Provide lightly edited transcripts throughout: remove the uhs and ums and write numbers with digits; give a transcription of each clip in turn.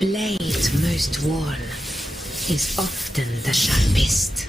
blade most worn is often the sharpest.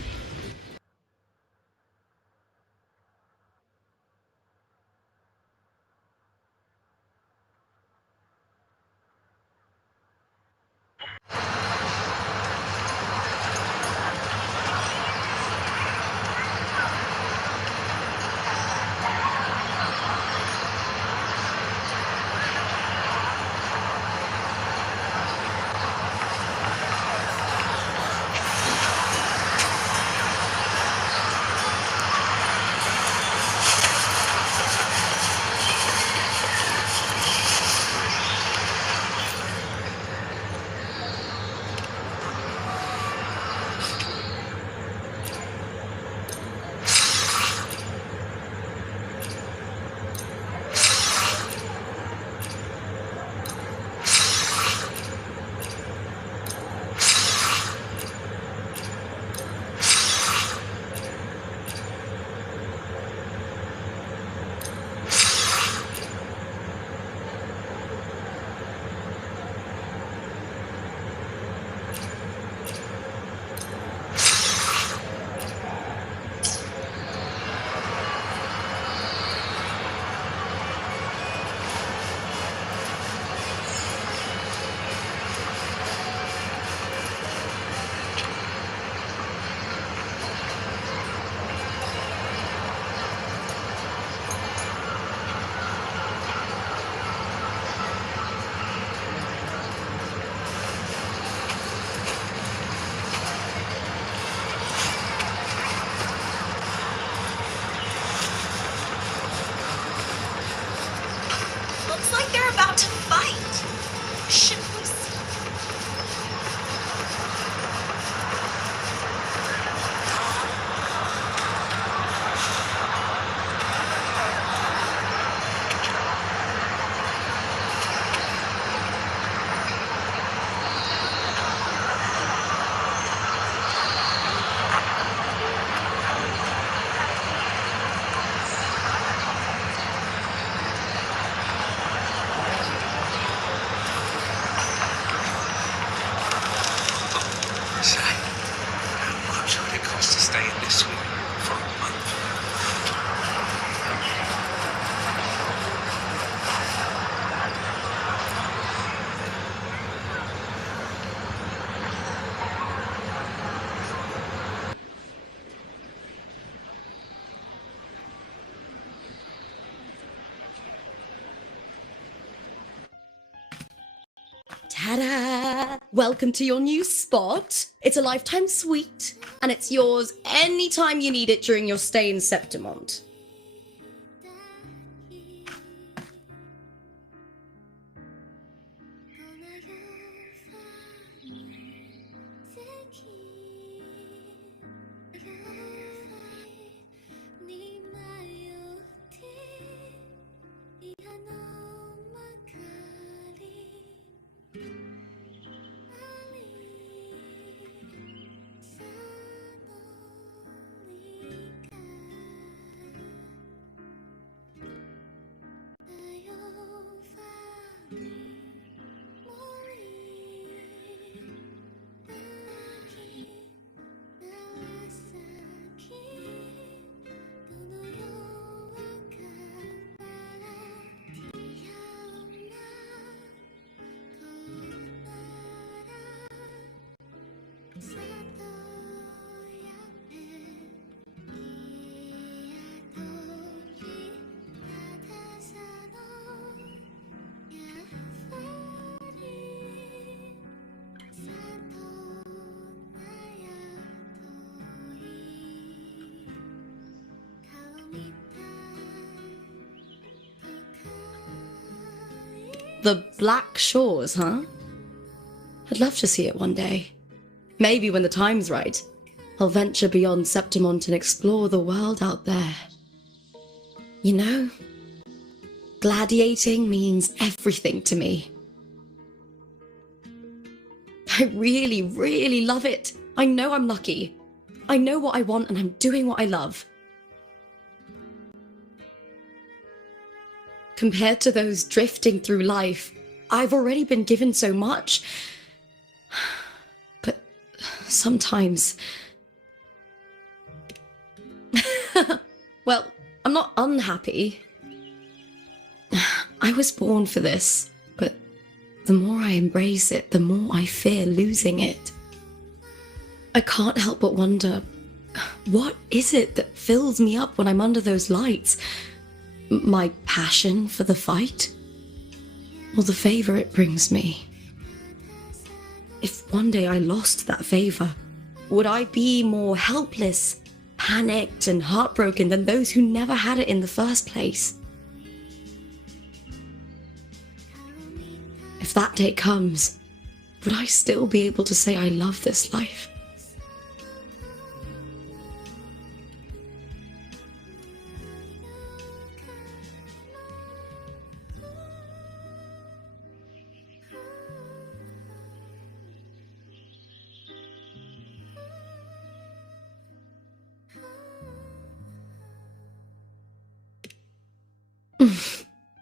Looks like they're about to fight. Should we see? Say, how much would it cost to stay in this suite for a month? Ta-da! Welcome to your new spot. It's a lifetime suite, and it's yours anytime you need it during your stay in Septimont. The Black Shores, huh? I'd love to see it one day. Maybe when the time's right, I'll venture beyond Septimont and explore the world out there. You know, gladiating means everything to me. I really, really love it. I know I'm lucky. I know what I want and I'm doing what I love. Compared to those drifting through life, I've already been given so much, But sometimes... Well, I'm not unhappy. I was born for this, but the more I embrace it, the more I fear losing it. I can't help but wonder, what is it that fills me up when I'm under those lights? My passion for the fight? Or the favor it brings me? If one day I lost that favor, would I be more helpless, panicked, and heartbroken than those who never had it in the first place? If that day comes, would I still be able to say I love this life?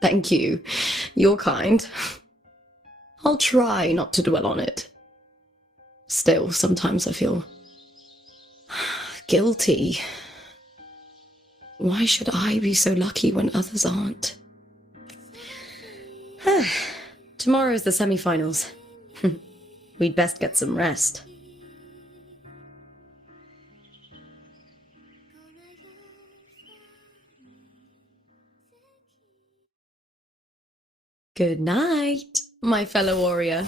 Thank you. You're kind. I'll try not to dwell on it. Still, sometimes I feel guilty. Why should I be so lucky when others aren't? Tomorrow's the semi-finals. We'd best get some rest. Good night, my fellow warrior.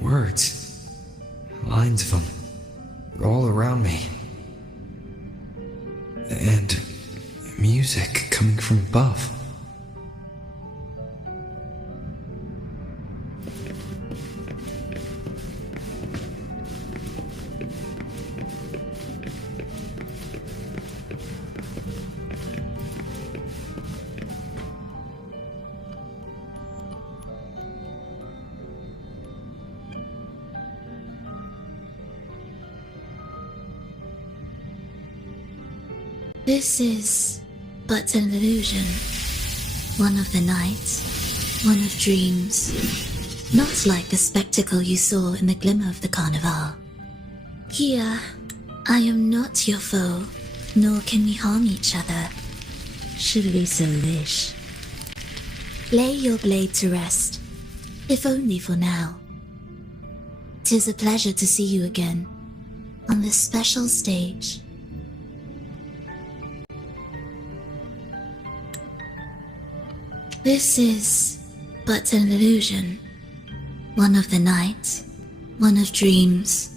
Words. Lines of them. All around me. And music coming from above. This is but an illusion, one of the nights, one of dreams, not like the spectacle you saw in the glimmer of the carnival. Here, I am not your foe, nor can we harm each other, should we so wish. Lay your blade to rest, if only for now. 'Tis a pleasure to see you again, on this special stage. This is but an illusion, one of the night, one of dreams,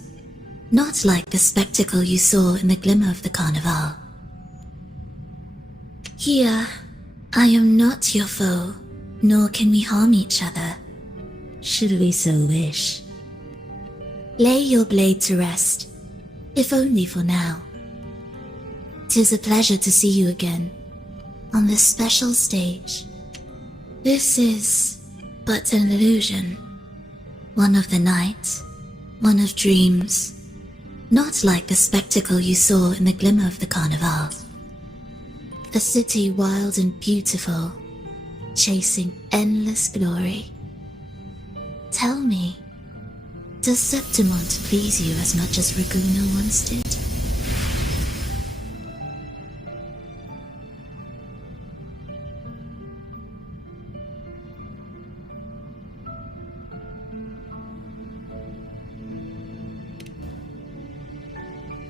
not like the spectacle you saw in the glimmer of the carnival. Here, I am not your foe, nor can we harm each other, should we so wish. Lay your blade to rest, if only for now. 'Tis a pleasure to see you again, on this special stage. This is but an illusion, one of the night, one of dreams, Not like the spectacle you saw in the glimmer of the carnival. A city wild and beautiful, chasing endless glory. Tell me, does Septimont please you as much as Raguna once did?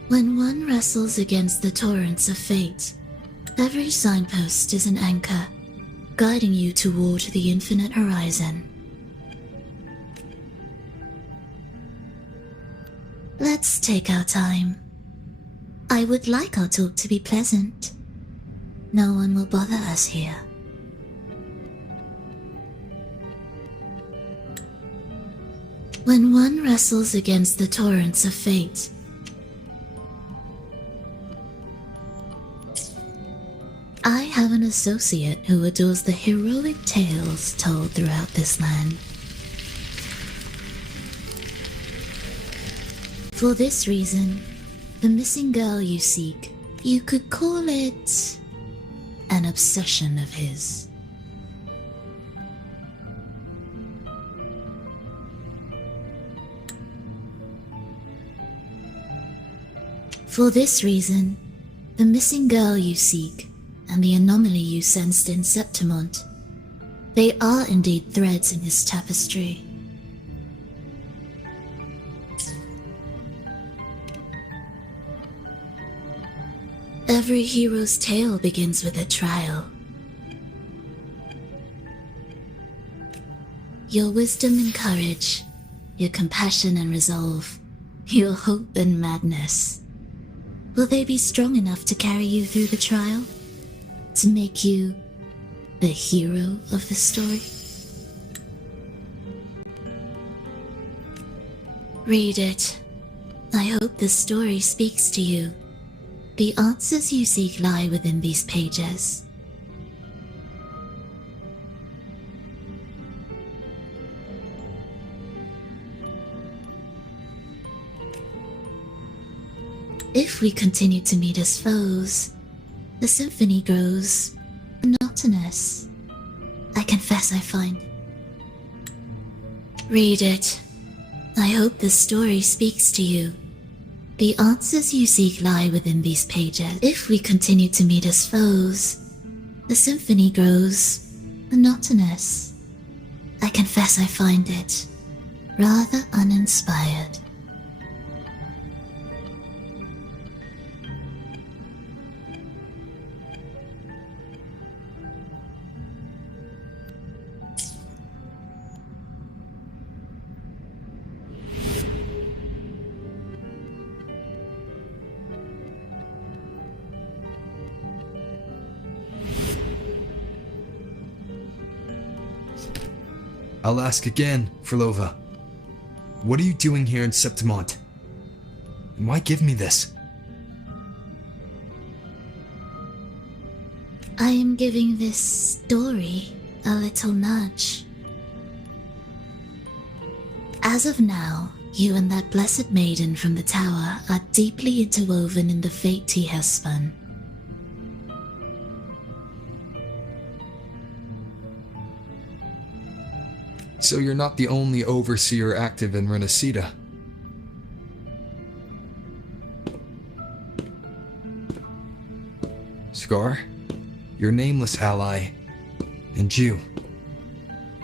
When one wrestles against the torrents of fate, every signpost is an anchor, guiding you toward the infinite horizon. Let's take our time. I would like our talk to be pleasant. No one will bother us here. When one wrestles against the torrents of fate, I have an associate who adores the heroic tales told throughout this land. For this reason, the missing girl you seek, you could call it an obsession of his. For this reason, the missing girl you seek and the anomaly you sensed in Septimont, they are indeed threads in his tapestry. Every hero's tale begins with a trial. Your wisdom and courage, your compassion and resolve, your hope and madness, will they be strong enough to carry you through the trial? To make you the hero of the story? Read it. I hope the story speaks to you. The answers you seek lie within these pages. If we continue to meet as foes, the symphony grows monotonous. I confess I find. Read it. I hope the story speaks to you. The answers you seek lie within these pages. If we continue to meet as foes, the symphony grows monotonous. I confess I find it rather uninspired. I'll ask again, Frolova. What are you doing here in Septimont? And why give me this? I am giving this story a little nudge. As of now, you and that blessed maiden from the tower are deeply interwoven in the fate he has spun. So you're not the only overseer active in Renacida. Scar, your nameless ally, and you.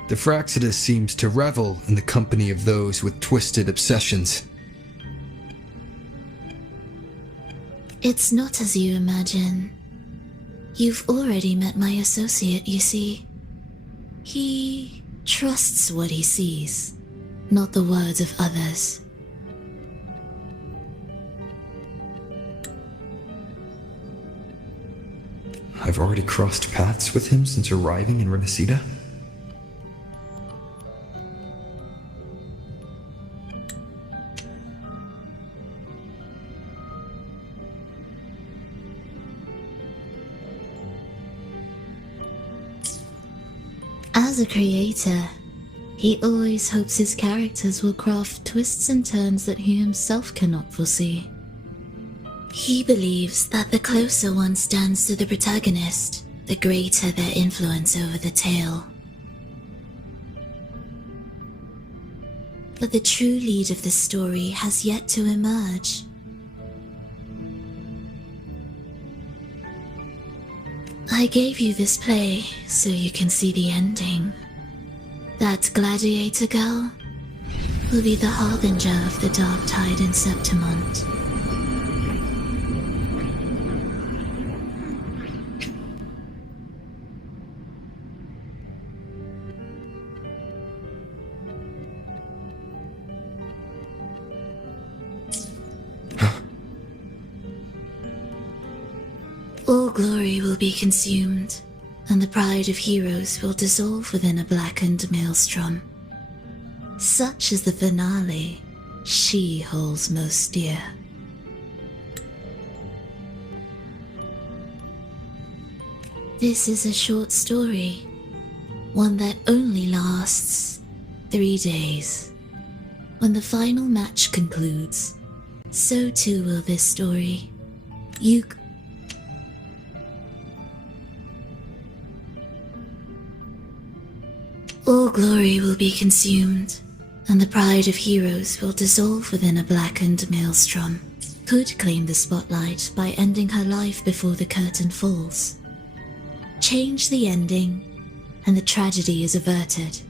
The Fraxidus seems to revel in the company of those with twisted obsessions. It's not as you imagine. You've already met my associate, you see. He trusts what he sees, not the words of others. I've already crossed paths with him since arriving in Renacida. As a creator, He always hopes his characters will craft twists and turns that he himself cannot foresee. He believes that the closer one stands to the protagonist, the greater their influence over the tale. But the true lead of the story has yet to emerge. I gave you this play so you can see the ending. That gladiator girl will be the harbinger of the dark tide in Septimont. All glory will be consumed, and the pride of heroes will dissolve within a blackened maelstrom. Such is the finale she holds most dear. This is a short story, one that only lasts 3 days. When the final match concludes, so too will this story. All glory will be consumed, and the pride of heroes will dissolve within a blackened maelstrom. Could claim the spotlight by ending her life before the curtain falls. Change the ending, and the tragedy is averted.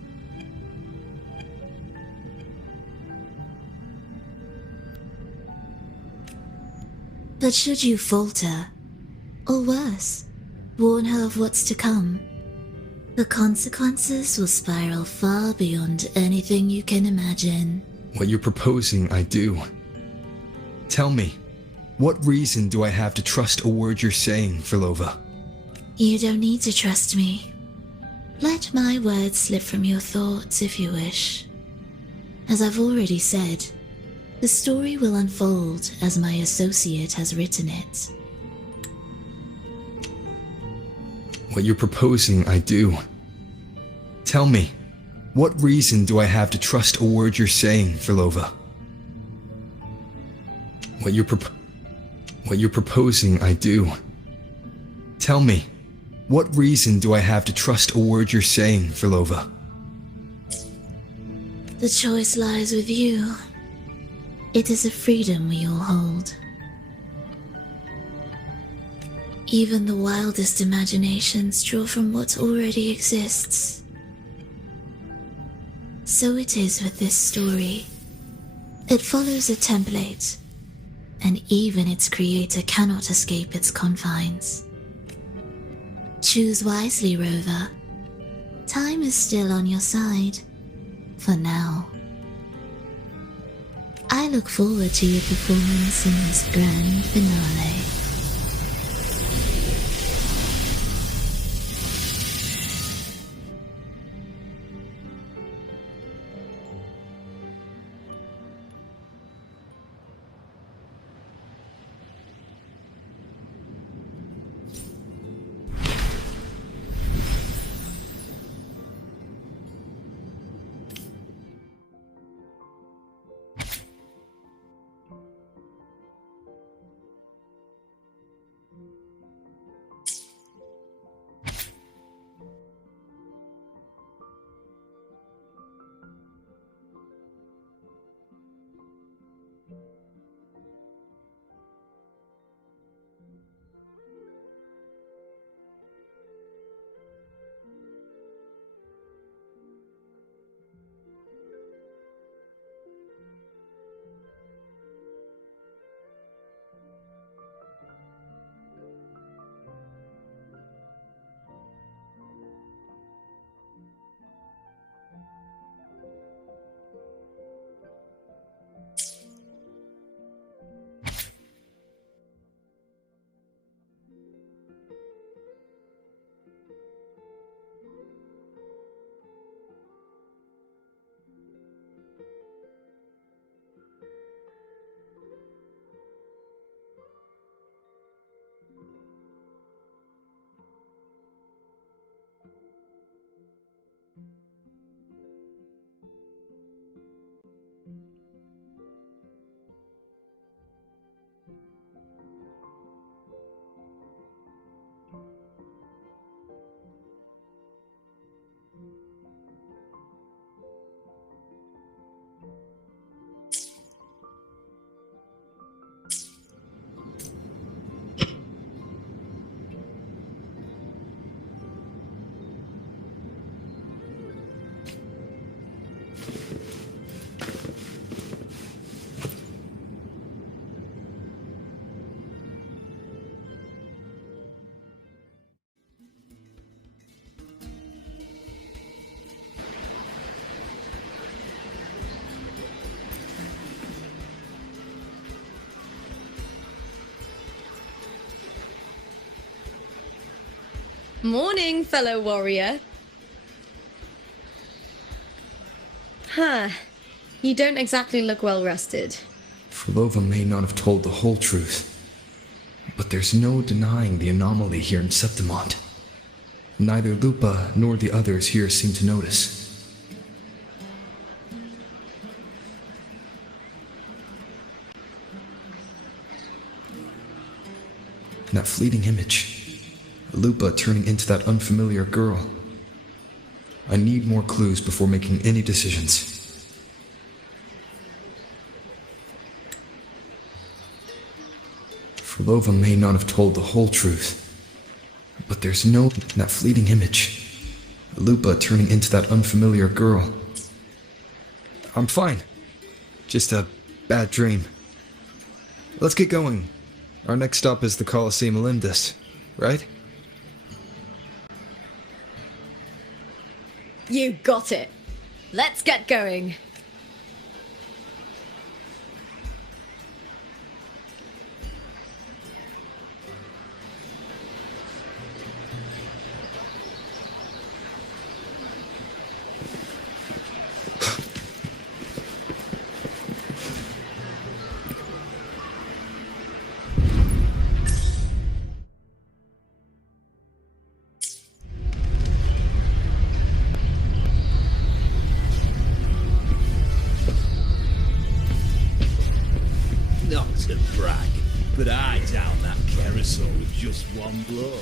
But should you falter, or worse, warn her of what's to come, the consequences will spiral far beyond anything you can imagine. What you're proposing, I do. Tell me, what reason do I have to trust a word you're saying, Firlova? You don't need to trust me. Let my words slip from your thoughts if you wish. As I've already said, the story will unfold as my associate has written it. What you're proposing, I do. Tell me, what reason do I have to trust a word you're saying, Firlova? What you're proposing, I do. Tell me, what reason do I have to trust a word you're saying, Firlova? The choice lies with you. It is a freedom we all hold. Even the wildest imaginations draw from what already exists. So it is with this story. It follows a template, and even its creator cannot escape its confines. Choose wisely, Rover. Time is still on your side, for now. I look forward to your performance in this grand finale. Morning, fellow warrior. Huh. You don't exactly look well rested. Frolova may not have told the whole truth, but there's no denying the anomaly here in Septimont. Neither Lupa nor the others here seem to notice. That fleeting image, Lupa turning into that unfamiliar girl. I need more clues before making any decisions. Frolova may not have told the whole truth, but there's no... that fleeting image, Lupa turning into that unfamiliar girl. I'm fine. Just a bad dream. Let's get going. Our next stop is the Colosseum Olympus, right? You got it. Let's get going. Not to brag, but I down that carousel with just one blow.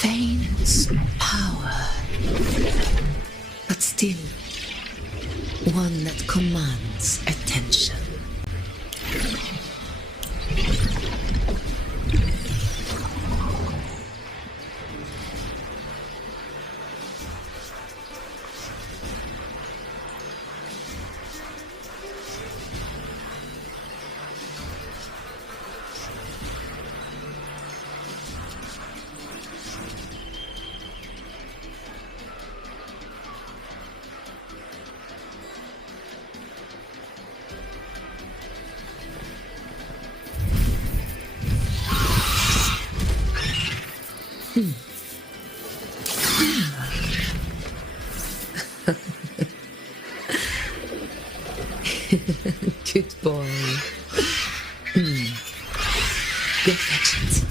Faint power, but still one that commands attention. Good boy. Go fetch it.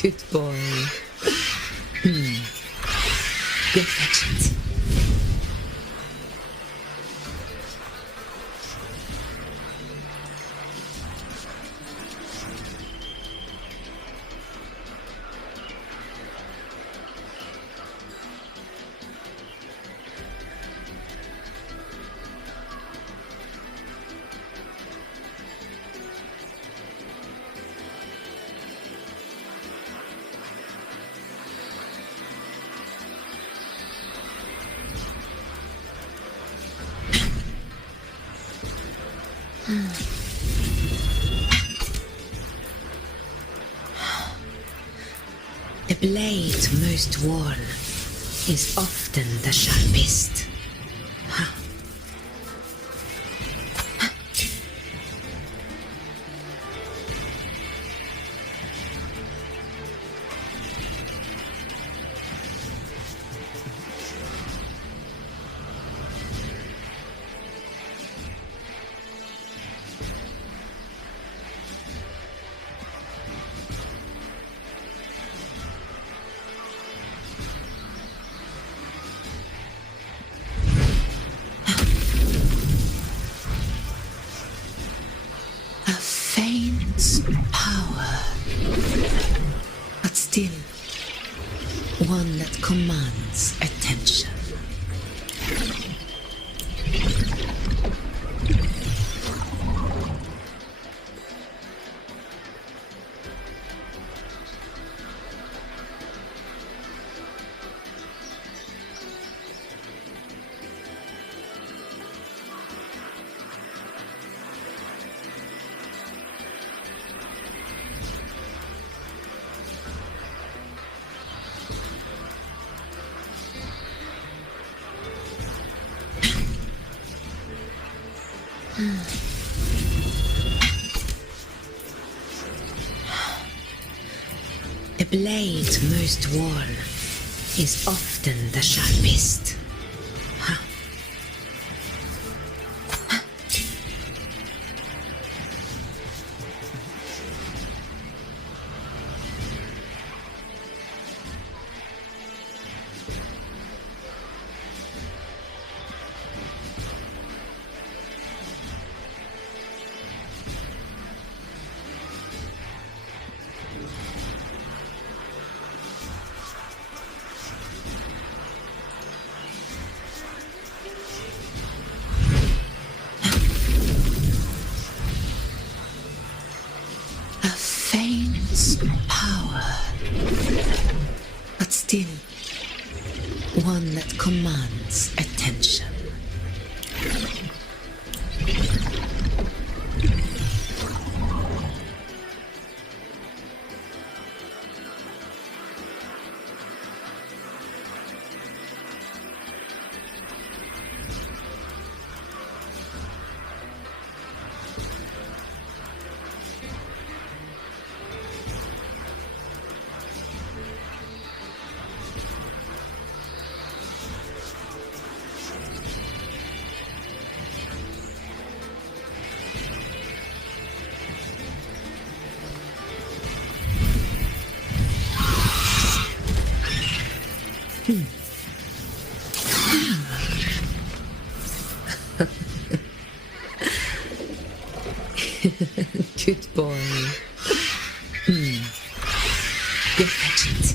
Good boy. Go fetch it. The blade most worn is often the sharpest. A faint power, but still one that commands attention. The blade most worn is often the sharpest. A faint power, but still one that commands attention. Good boy. Go fetch it.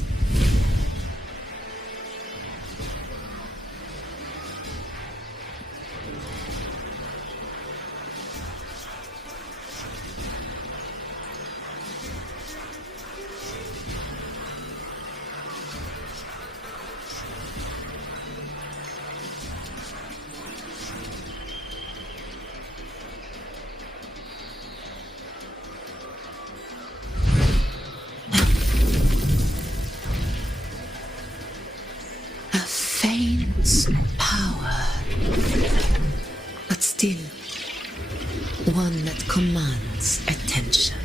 A faint power, but still one that commands attention.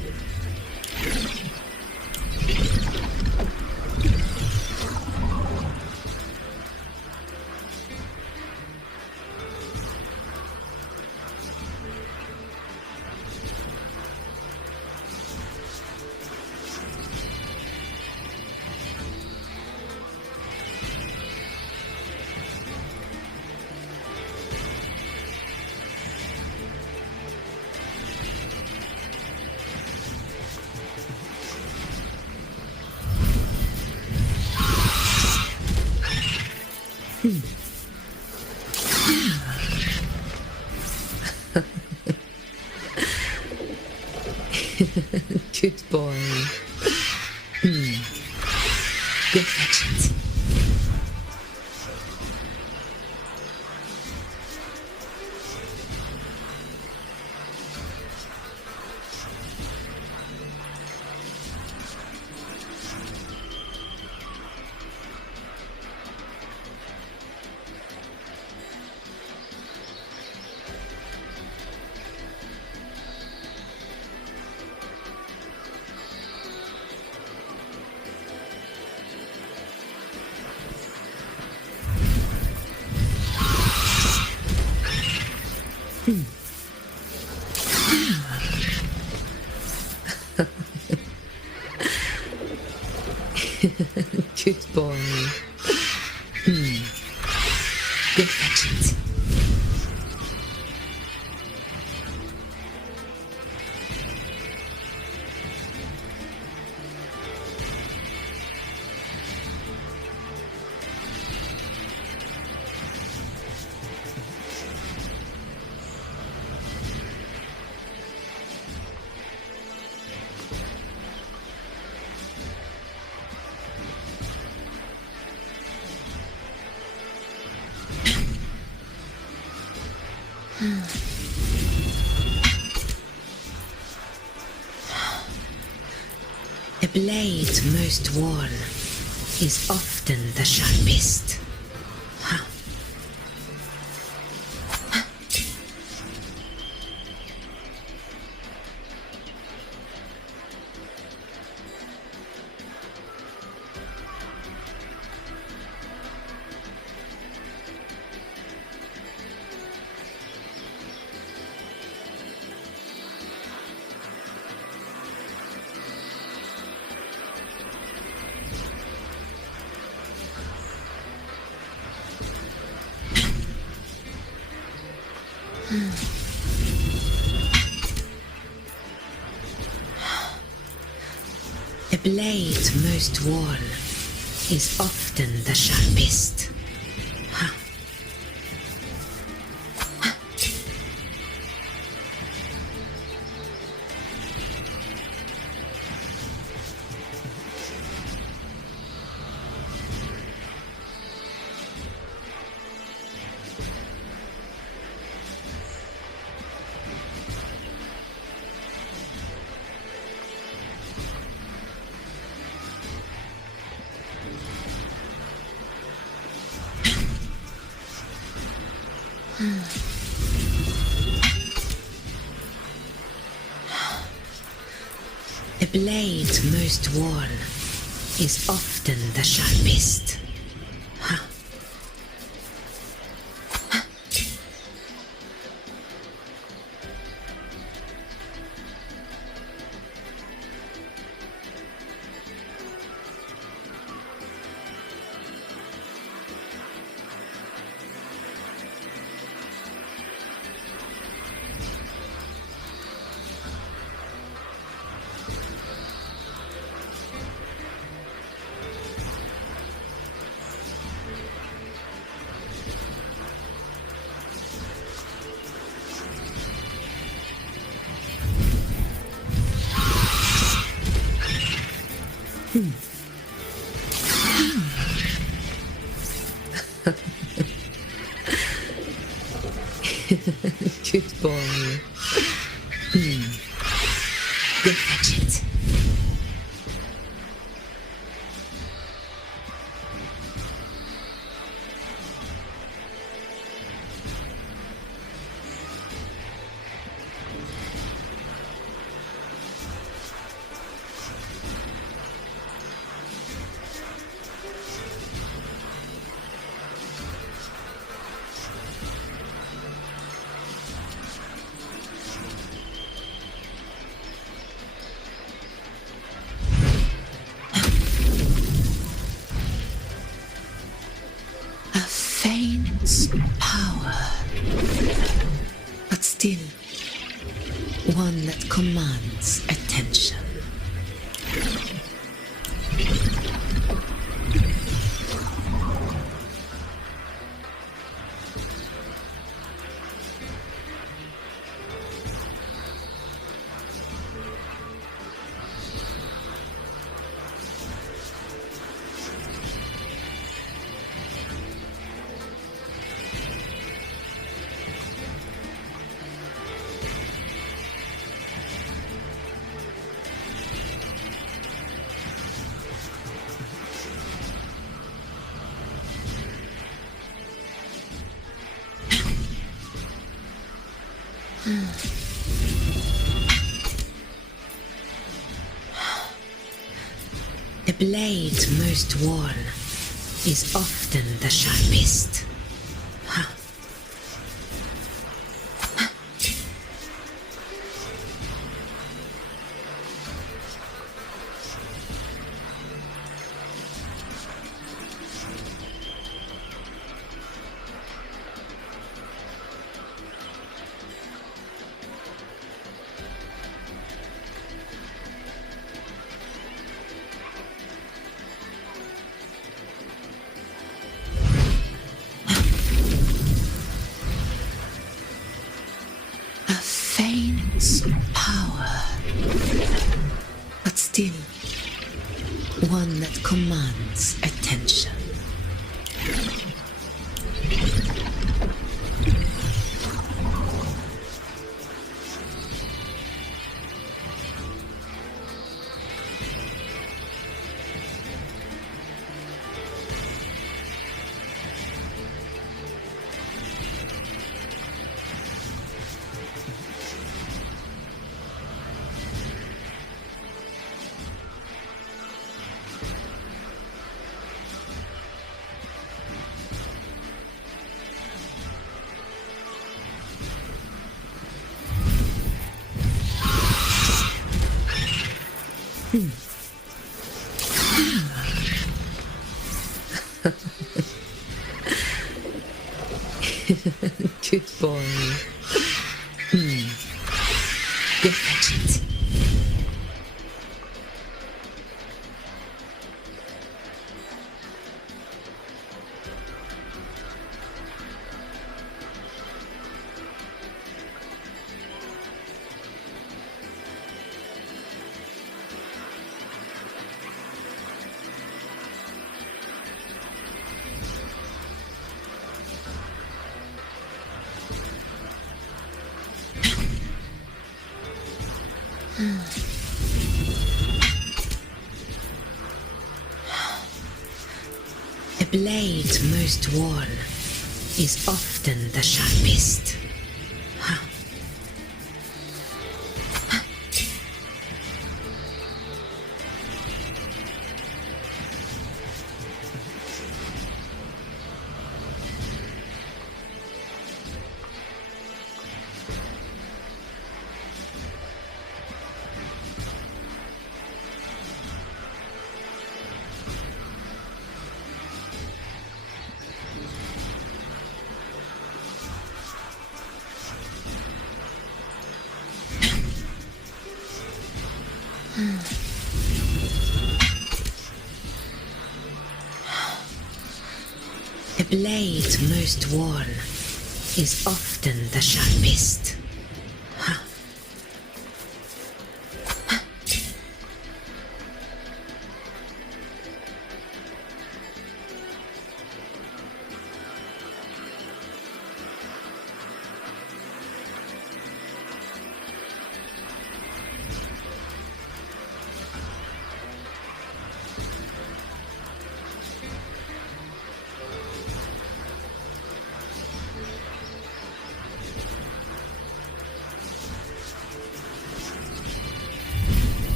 Good boy. Go fetch it. boy. Go fetch it. A blade most worn is often the sharpest. A blade most worn is often the sharpest. A blade most worn is often the sharpest. Good boy. Go fetch it. A faint power, but still one that commands attention. A blade most worn is often the sharpest. immense power, but still one that commands attention. Good boy. Go fetch it. The blade most worn is often the sharpest. The blade most worn is often the sharpest.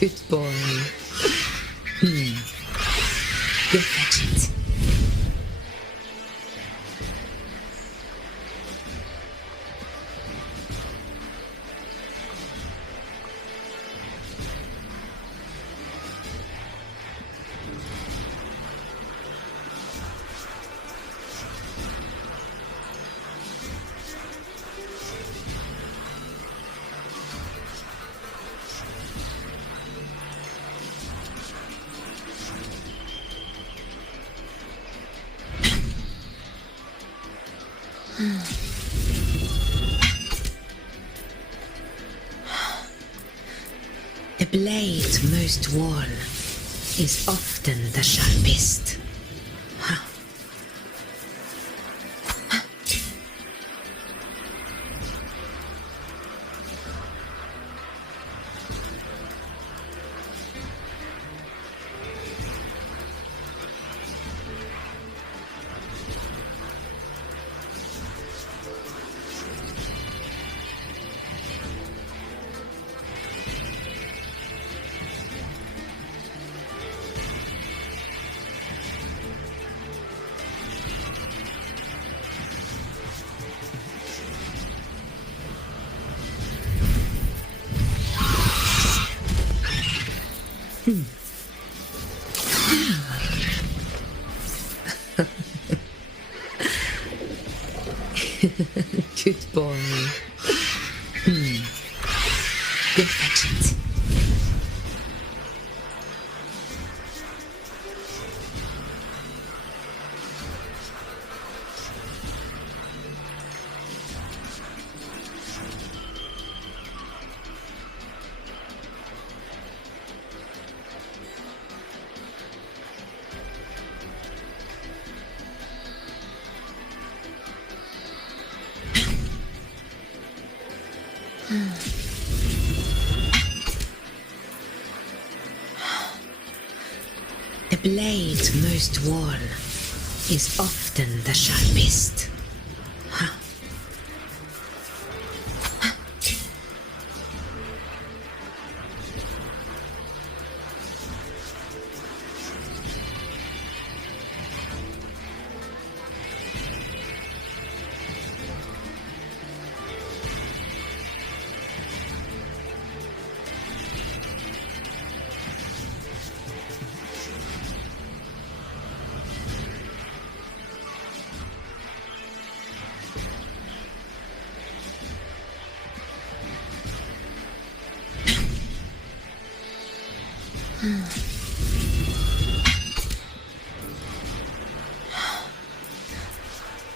Good boy. Go fetch it. The blade most worn is often the sharpest. Good boy. Go fetch it. The blade most worn is often the sharpest.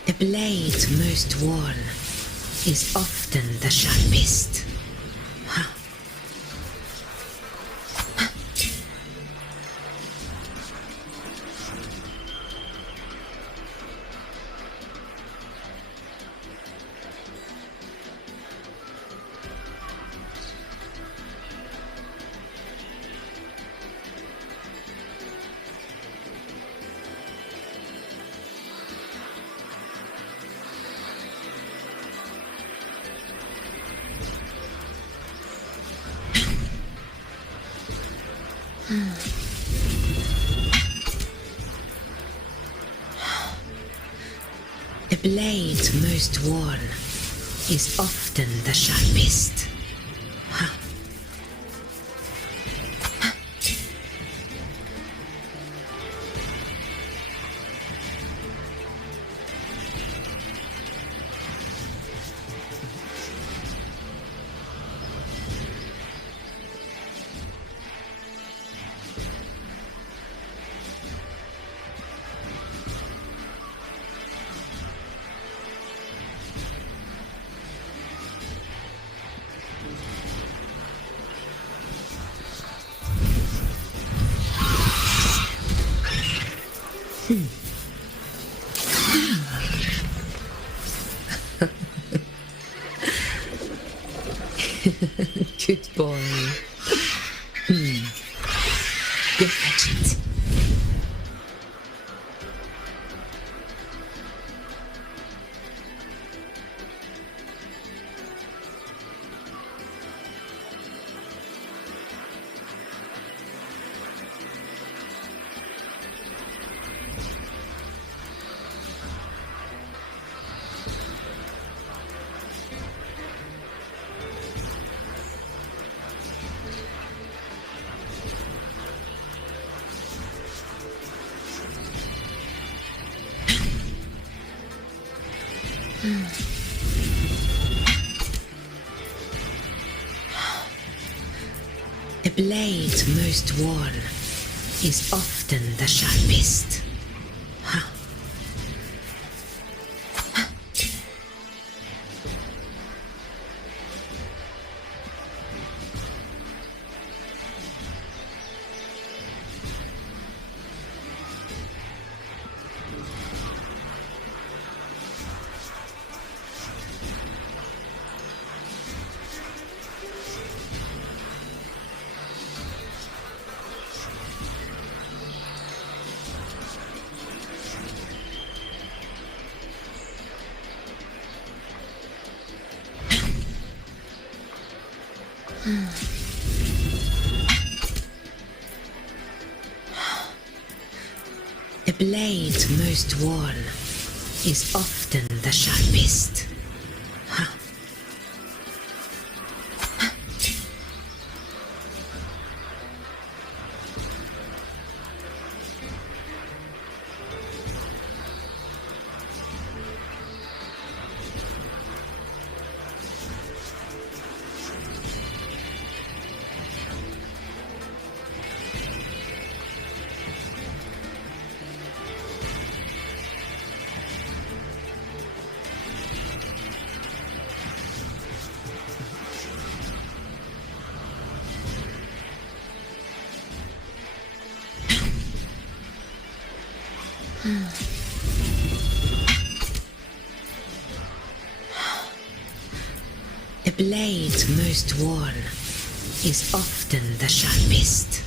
The blade most worn is often the sharpest. The blade most worn is often the sharpest. Good boy. Go fetch it. The blade most worn is often the sharpest. The blade most worn is often the sharpest. A blade most worn is often the sharpest.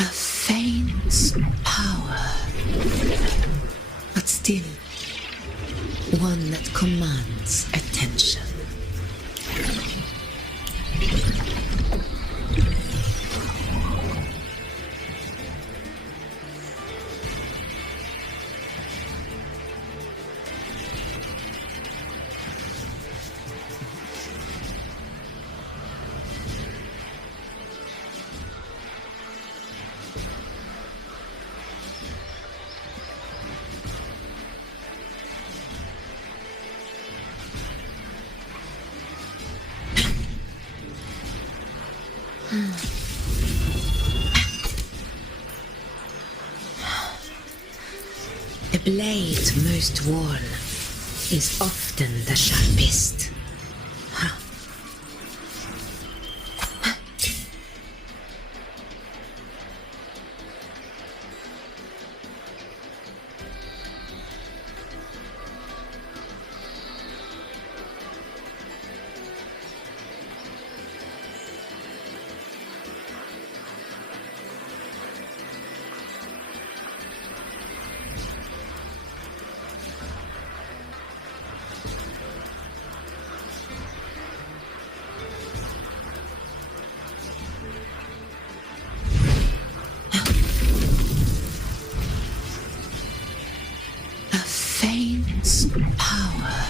A faint power, but still one that commands attention. A blade most worn is often the sharpest. A faint power,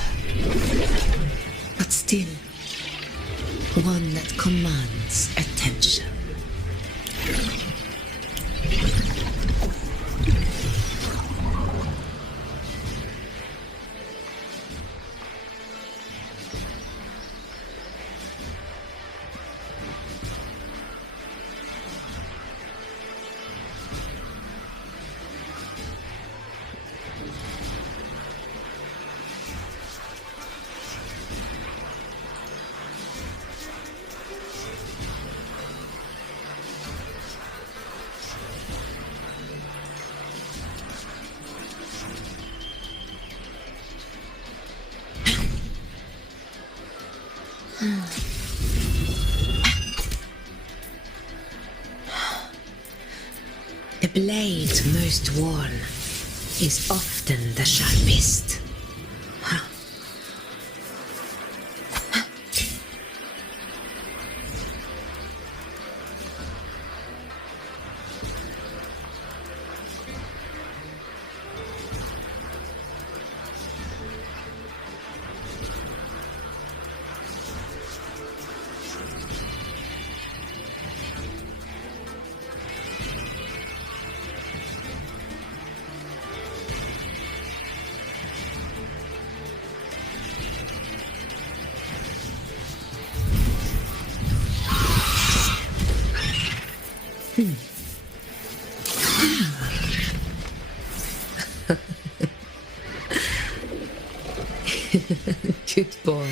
but still one that commands attention. A blade most worn is often the sharpest. Good boy.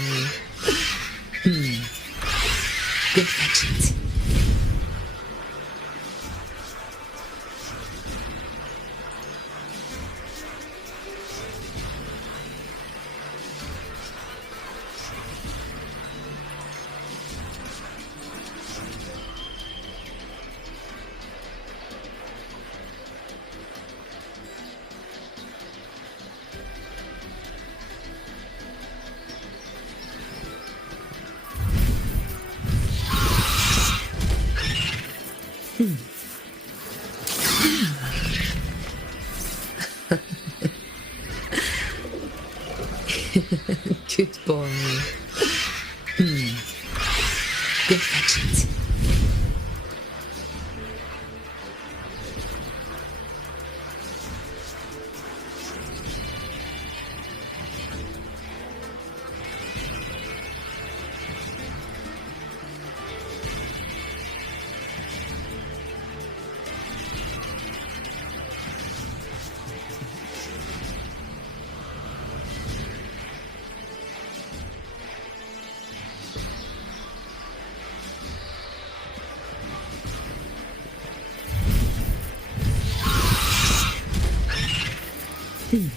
Go fetch it. Good boy. Go fetch it. Good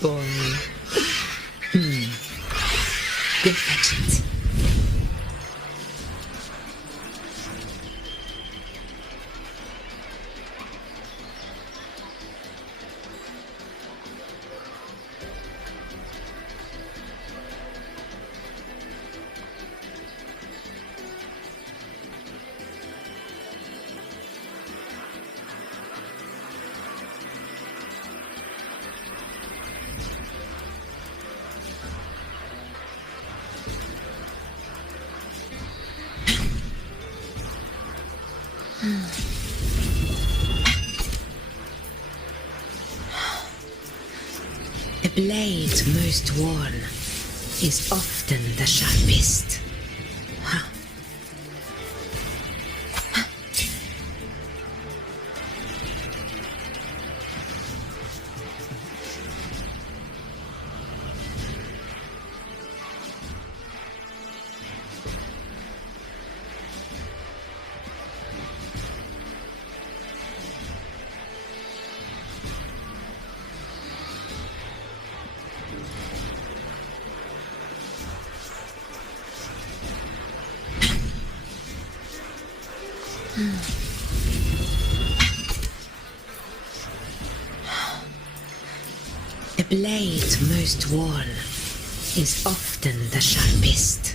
boy. Go fetch it. A blade most worn is often the sharpest. A blade most worn is often the sharpest.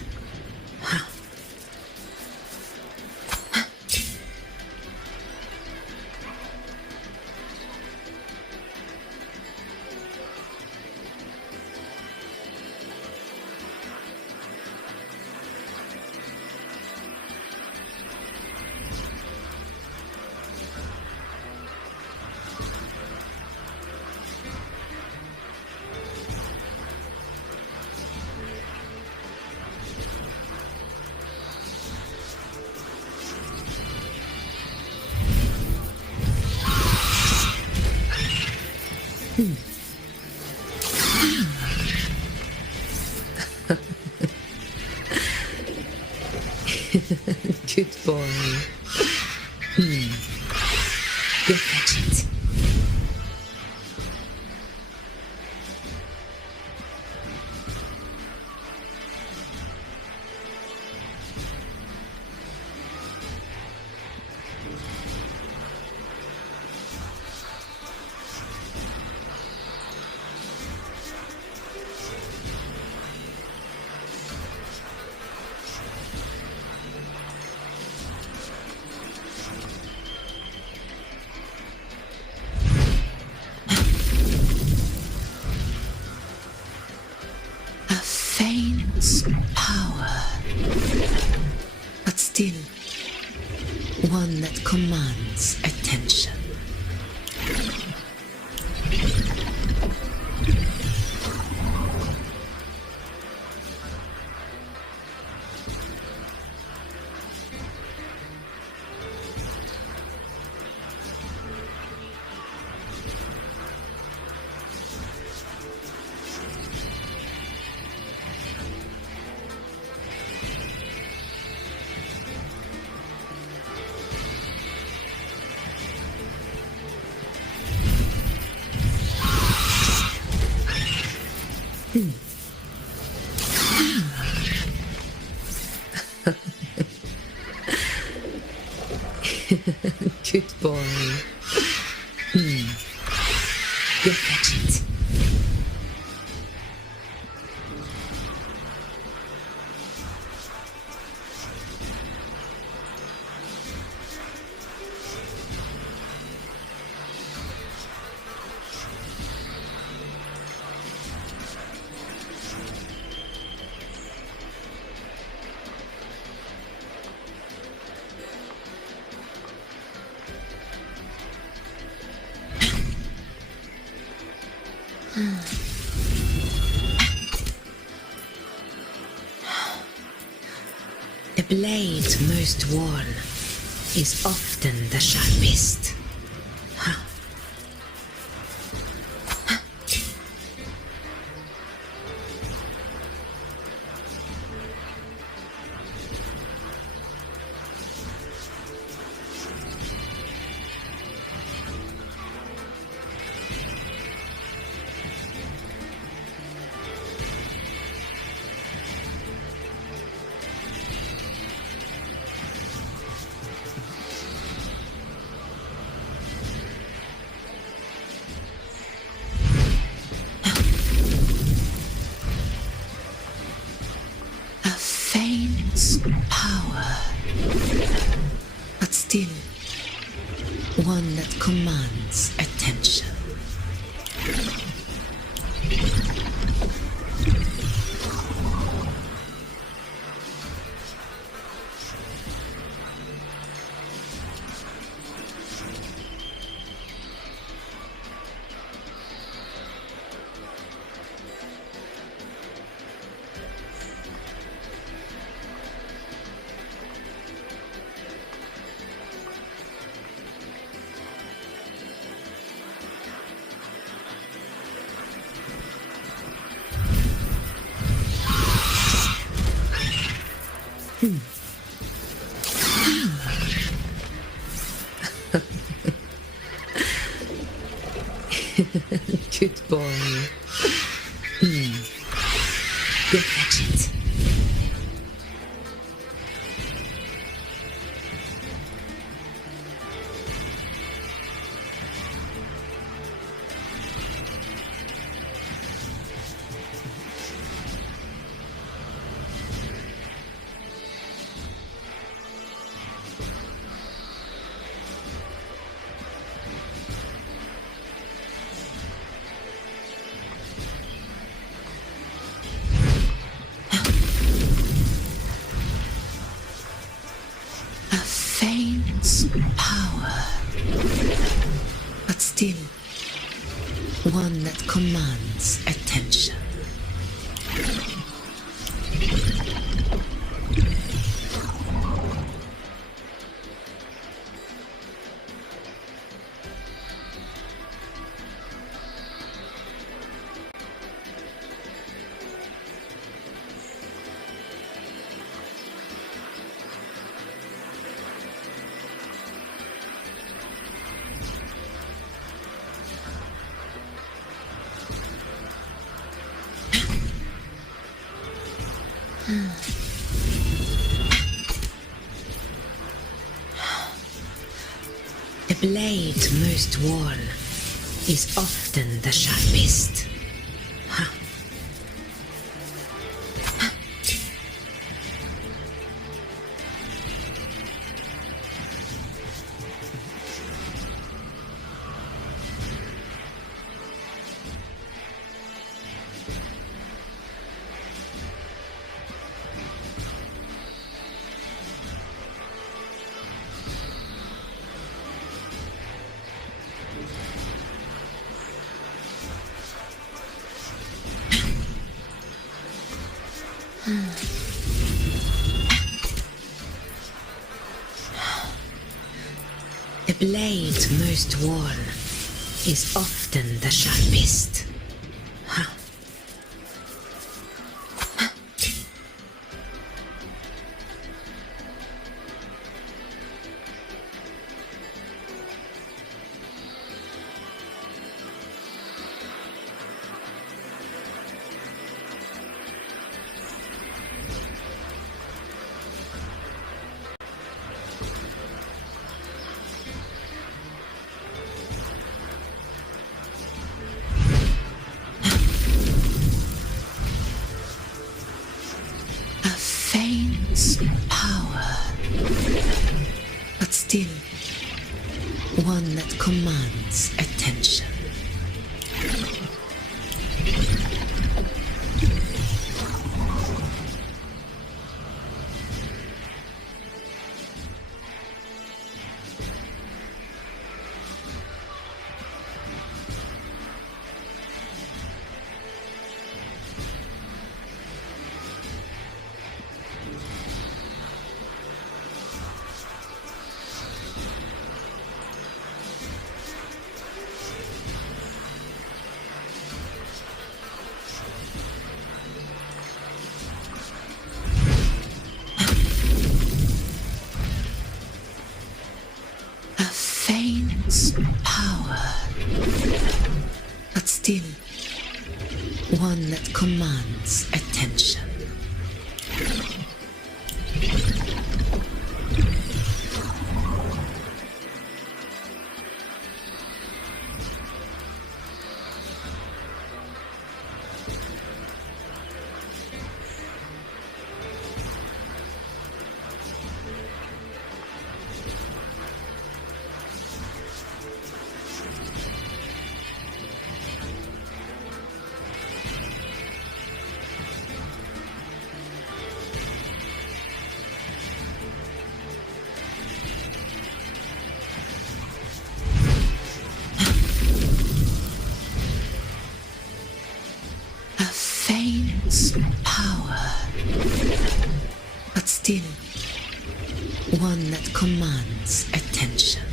Good boy. Go fetch it. A faint power, but still one that commands attention. Good boy. Go fetch it. A blade most worn is often the sharpest. still one that commands attention. Good boy. Go fetch it. A faint power, but still one that commands attention. The blade most worn is often the sharpest. The blade most worn is often the sharpest. Faint power, but still one that commands attention. Faint power, but still one that commands attention. faint power, but still one that commands attention.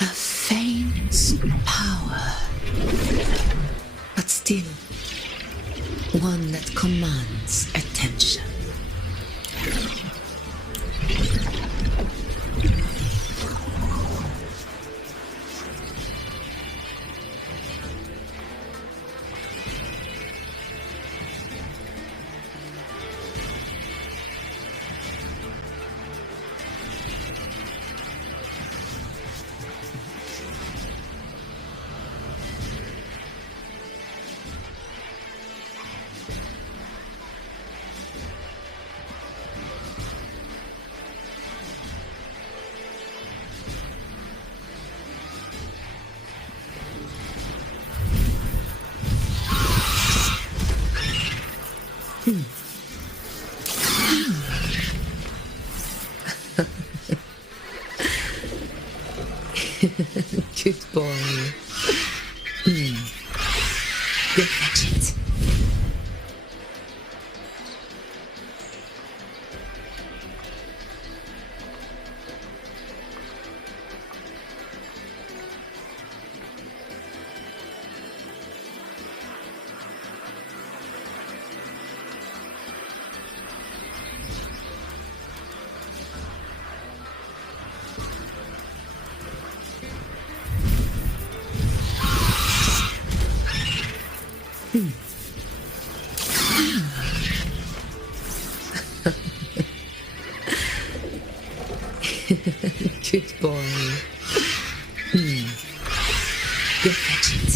A faint power, but still one that commands attention. Good boy. Go fetch it. Good boy. Go fetch it.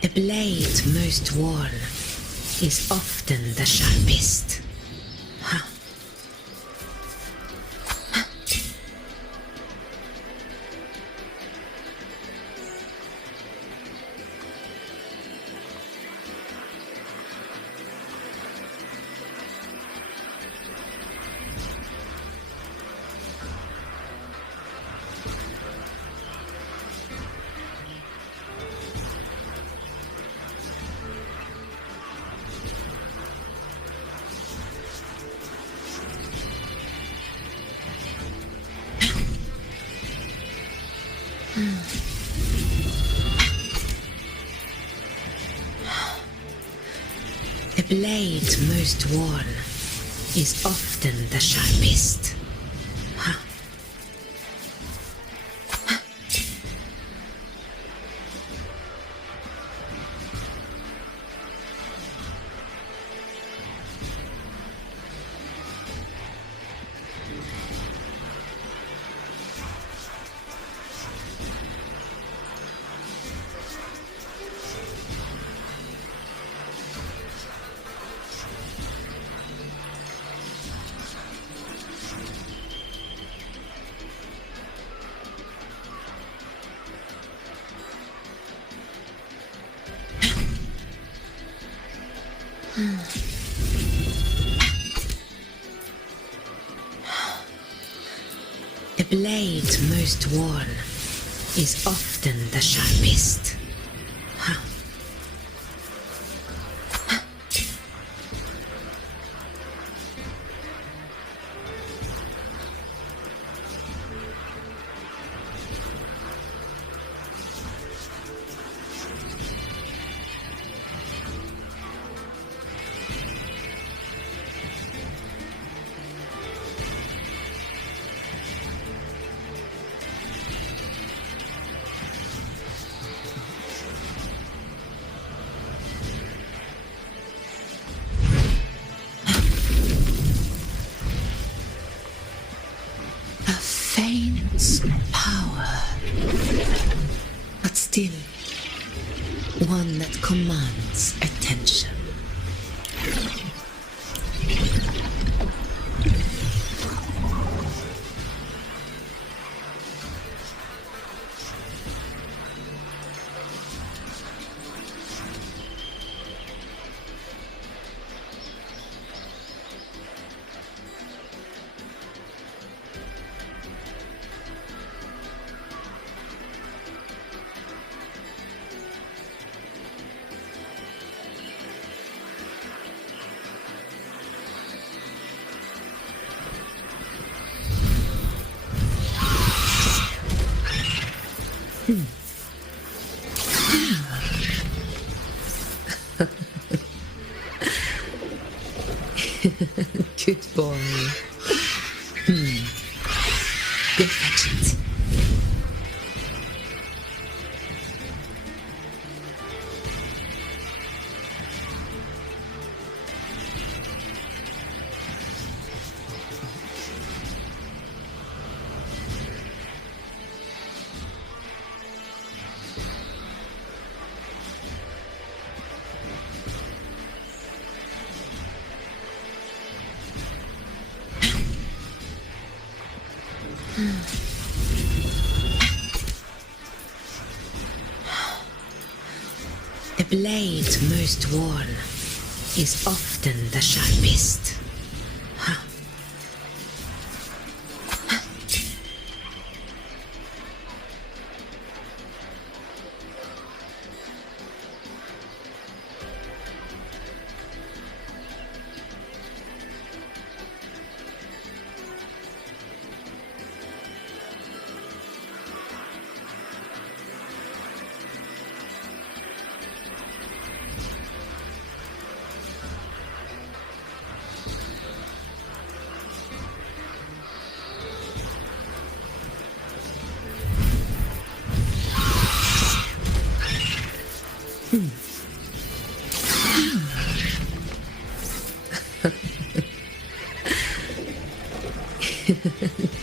The blade most worn is often the sharpest. The blade most worn is often the sharpest. The blade most worn is often the sharpest. faint's power, but still one that commands attention. Good boy. Go fetch it. The blade most worn is often the sharpest.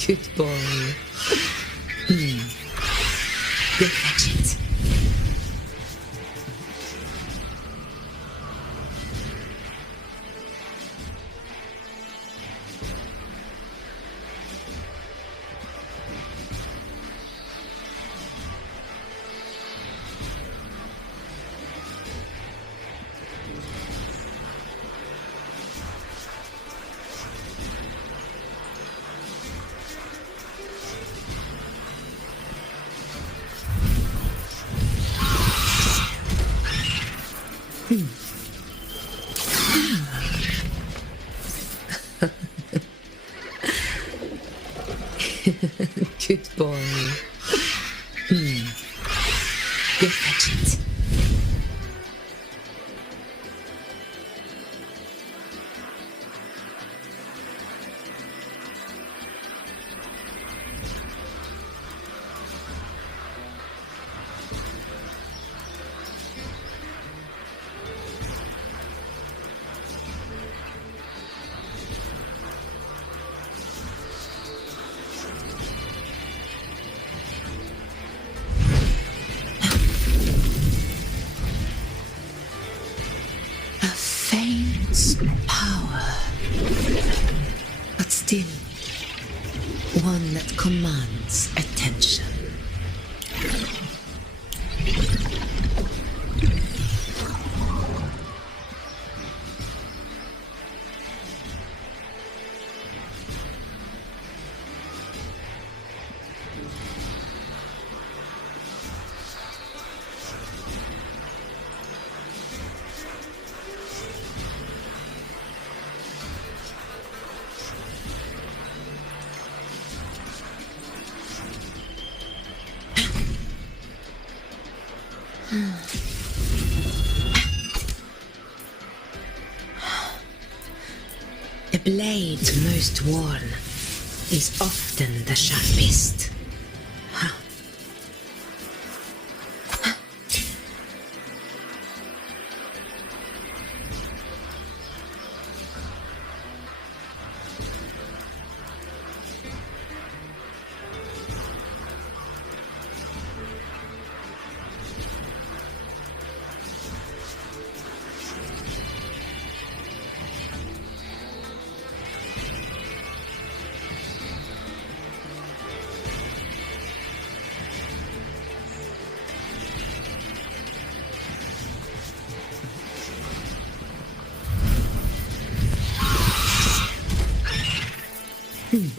Good boy. Go fetch it. Good boy. Go fetch it. Power, but still one that commands attention. The blade most worn is often the sharpest. Good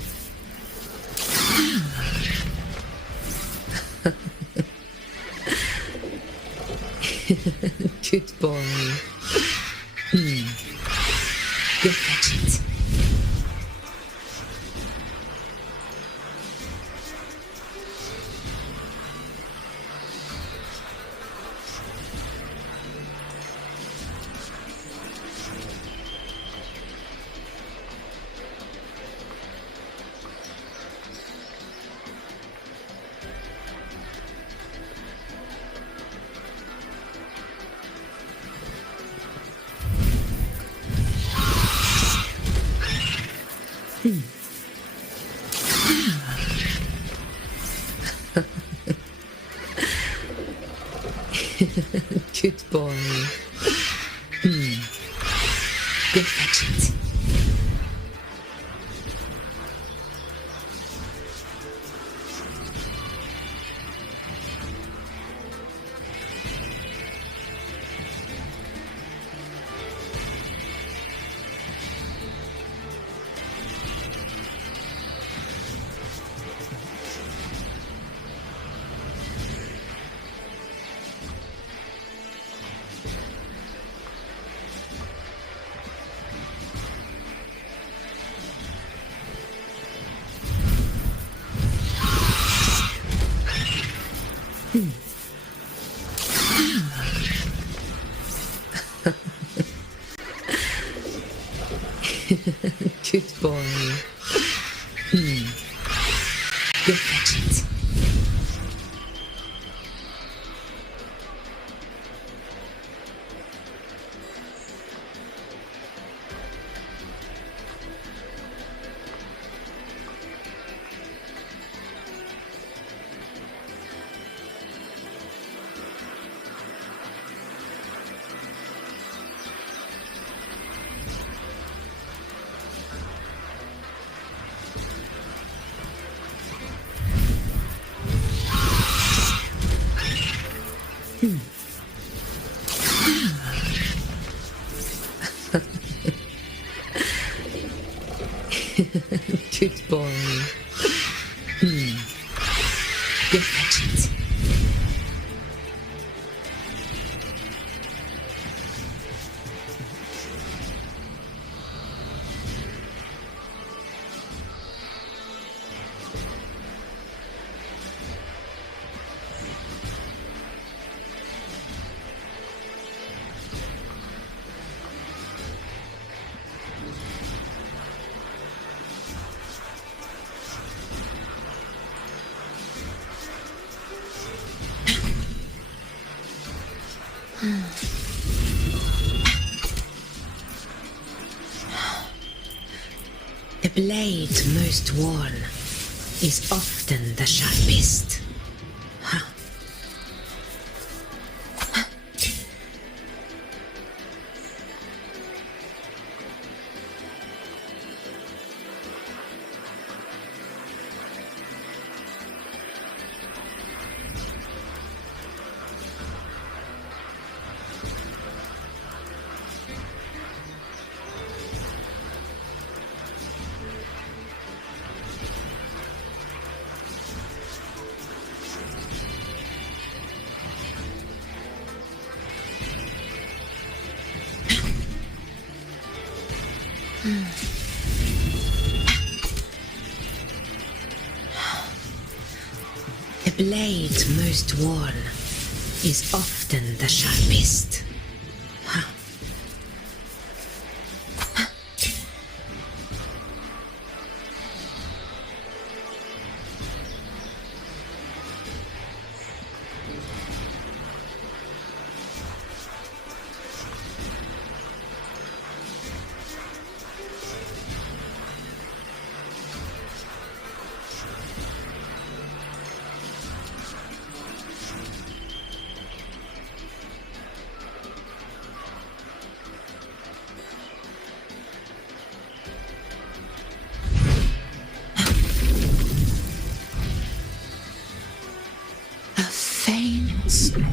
boy. Go fetch it. Good boy. Go fetch it. Good boy. Go fetch it. Good boy. Go fetch it. The blade most worn is often the sharpest. The blade most worn is often the sharpest.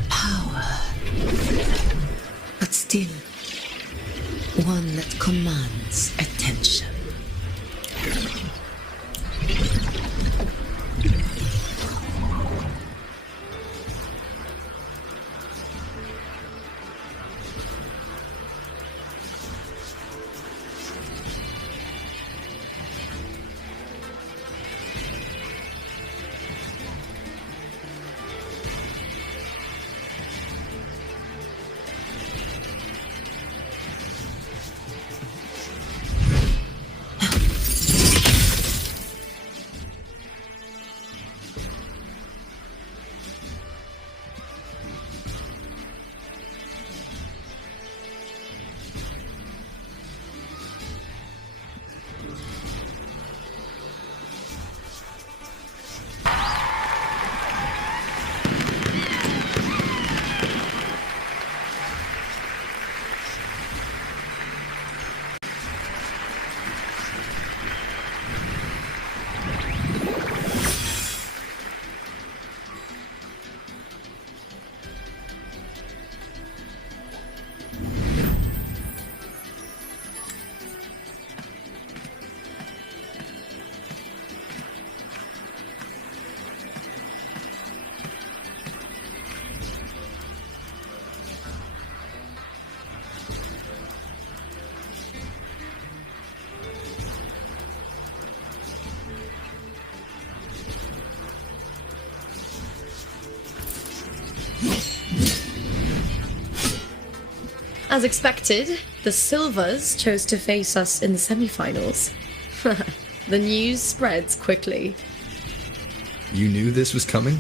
Power, but still one that commands attention. As expected, the Silvers chose to face us in the semi-finals. The news spreads quickly. You knew this was coming?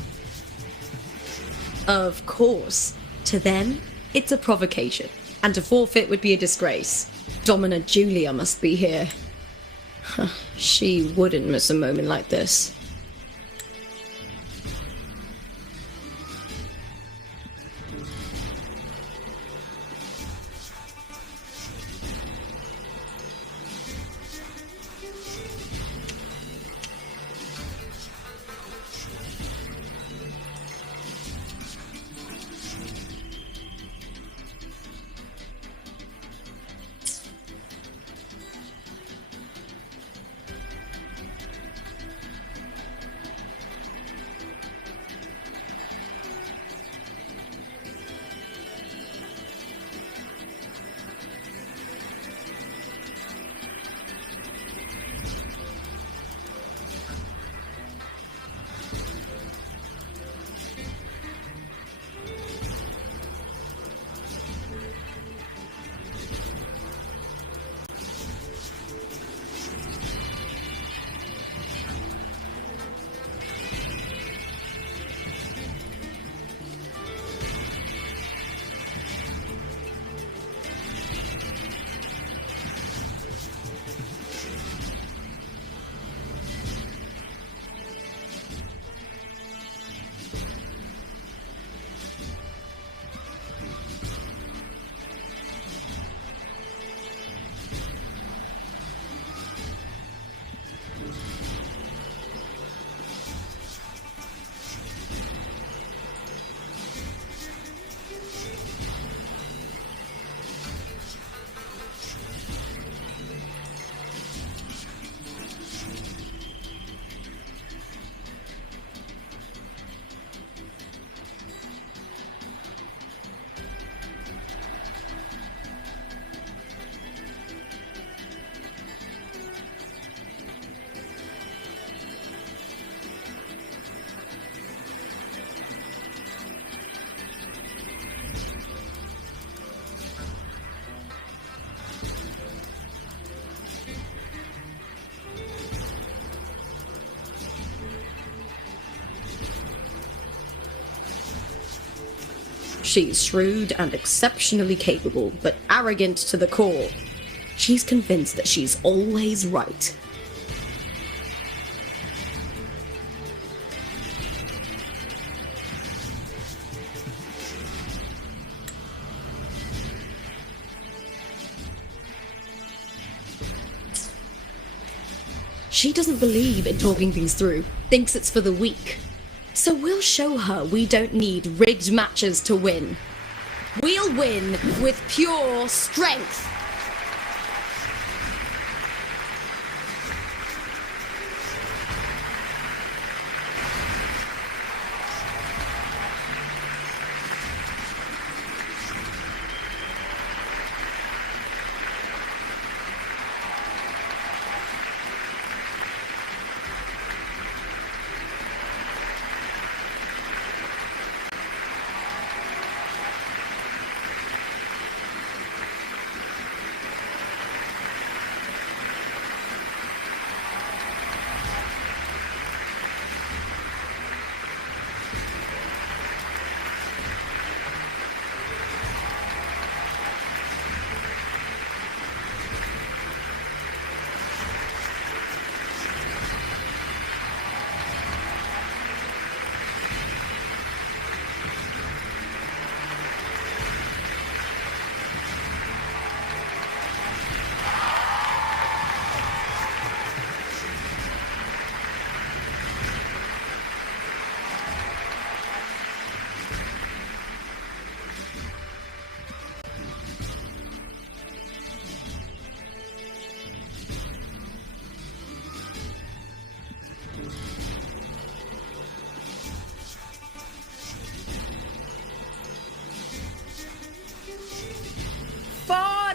Of course. To them, it's a provocation, and to forfeit would be a disgrace. Dominant Julia must be here. She wouldn't miss a moment like this. She's shrewd and exceptionally capable, but arrogant to the core. She's convinced that she's always right. She doesn't believe in talking things through, thinks it's for the weak. So we'll show her we don't need rigged matches to win. We'll win with pure strength.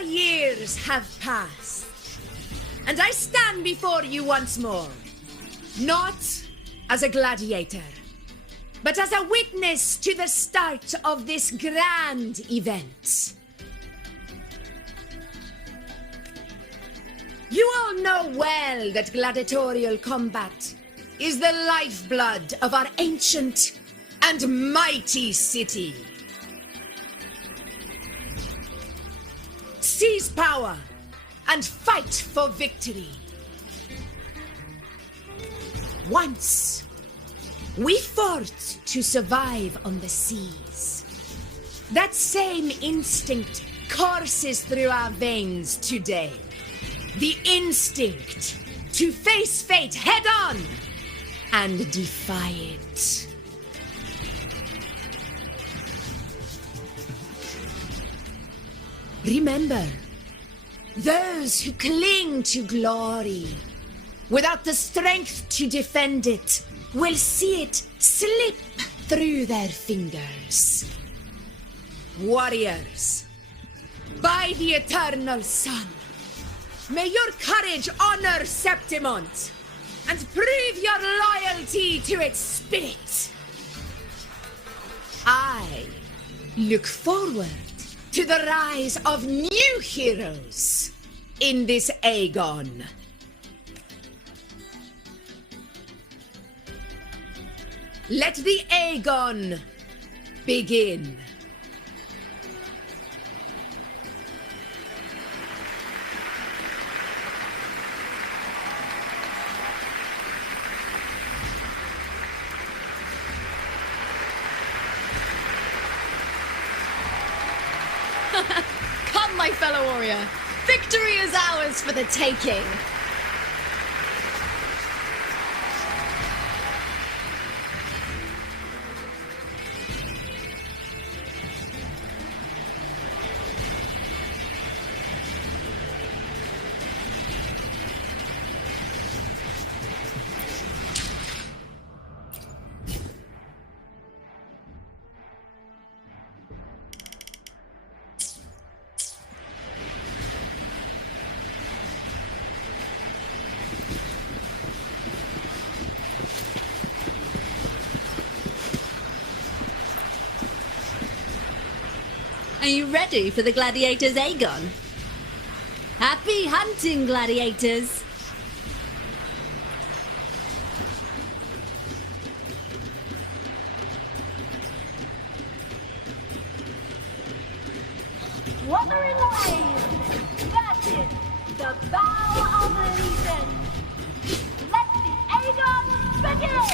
Years have passed, and I stand before you once more, not as a gladiator, but as a witness to the start of this grand event. You all know well that gladiatorial combat is the lifeblood of our ancient and mighty city. Seize power and fight for victory. Once, we fought to survive on the seas. That same instinct courses through our veins today. The instinct to face fate head on and defy it. Remember, those who cling to glory without the strength to defend it will see it slip through their fingers. Warriors, by the eternal sun, may your courage honor Septimont and prove your loyalty to its spirit. I look forward to the rise of new heroes in this Aegon. Let the Aegon begin. Come, my fellow warrior. Victory is ours for the taking. Are you ready for the gladiators, Aegon? Happy hunting, gladiators! Wuthering Waves! That is the bow of reason! Let the Aegon begin!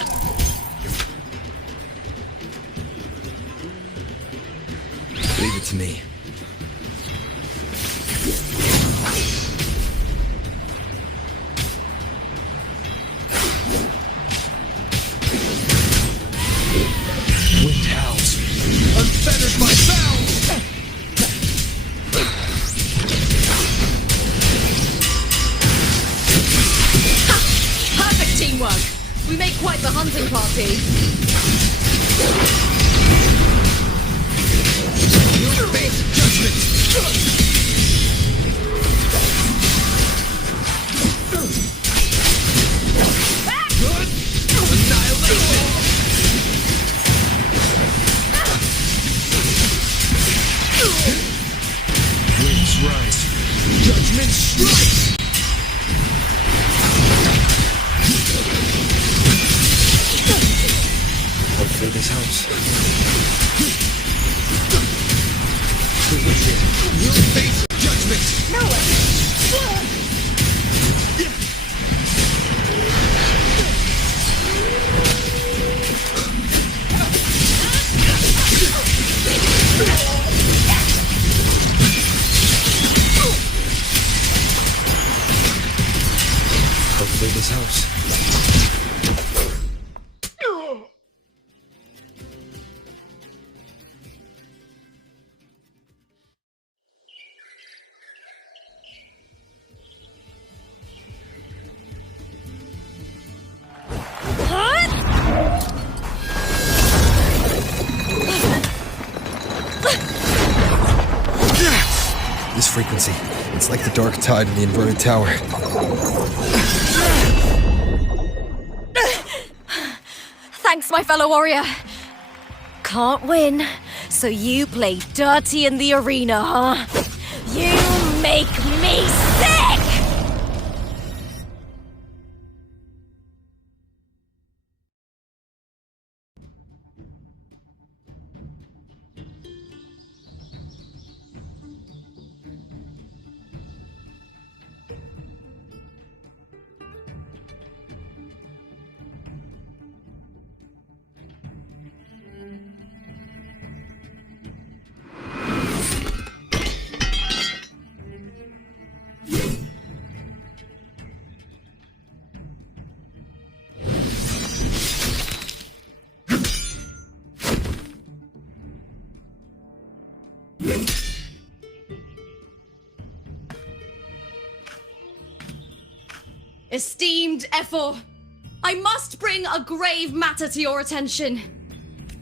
Leave it to me. Wind howls, unfettered by sound! Perfect teamwork. We make quite the hunting party. Face judgment! Annihilation! Winds rise. Judgment strikes! Hopefully this helps. The wicked will face judgment! No! Hopefully this helps. This frequency, it's like the dark tide in the inverted tower. Thanks, my fellow warrior. Can't win, so you play dirty in the arena, huh? You make me sick! Esteemed Ephor, I must bring a grave matter to your attention.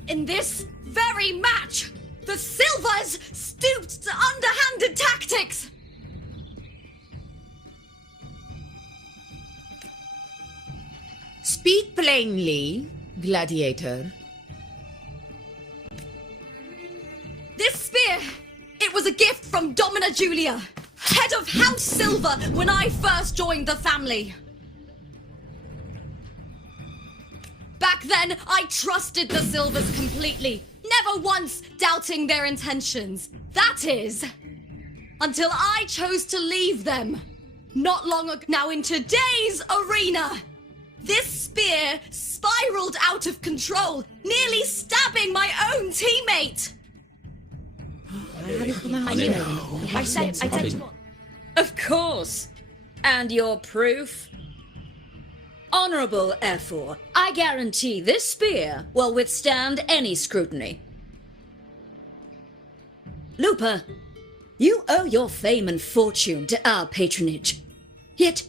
In this very match, the Silvers stooped to underhanded tactics. Speak plainly, gladiator. This spear, it was a gift from Domina Julia, head of House Silver, when I first joined the family. Back then, I trusted the Silvers completely, never once doubting their intentions. That is, until I chose to leave them. Not long ago, now in today's arena, this spear spiraled out of control, nearly stabbing my own teammate. I said Of course. And your proof? Honorable Ephor, I guarantee this spear will withstand any scrutiny. Lupa, you owe your fame and fortune to our patronage. Yet,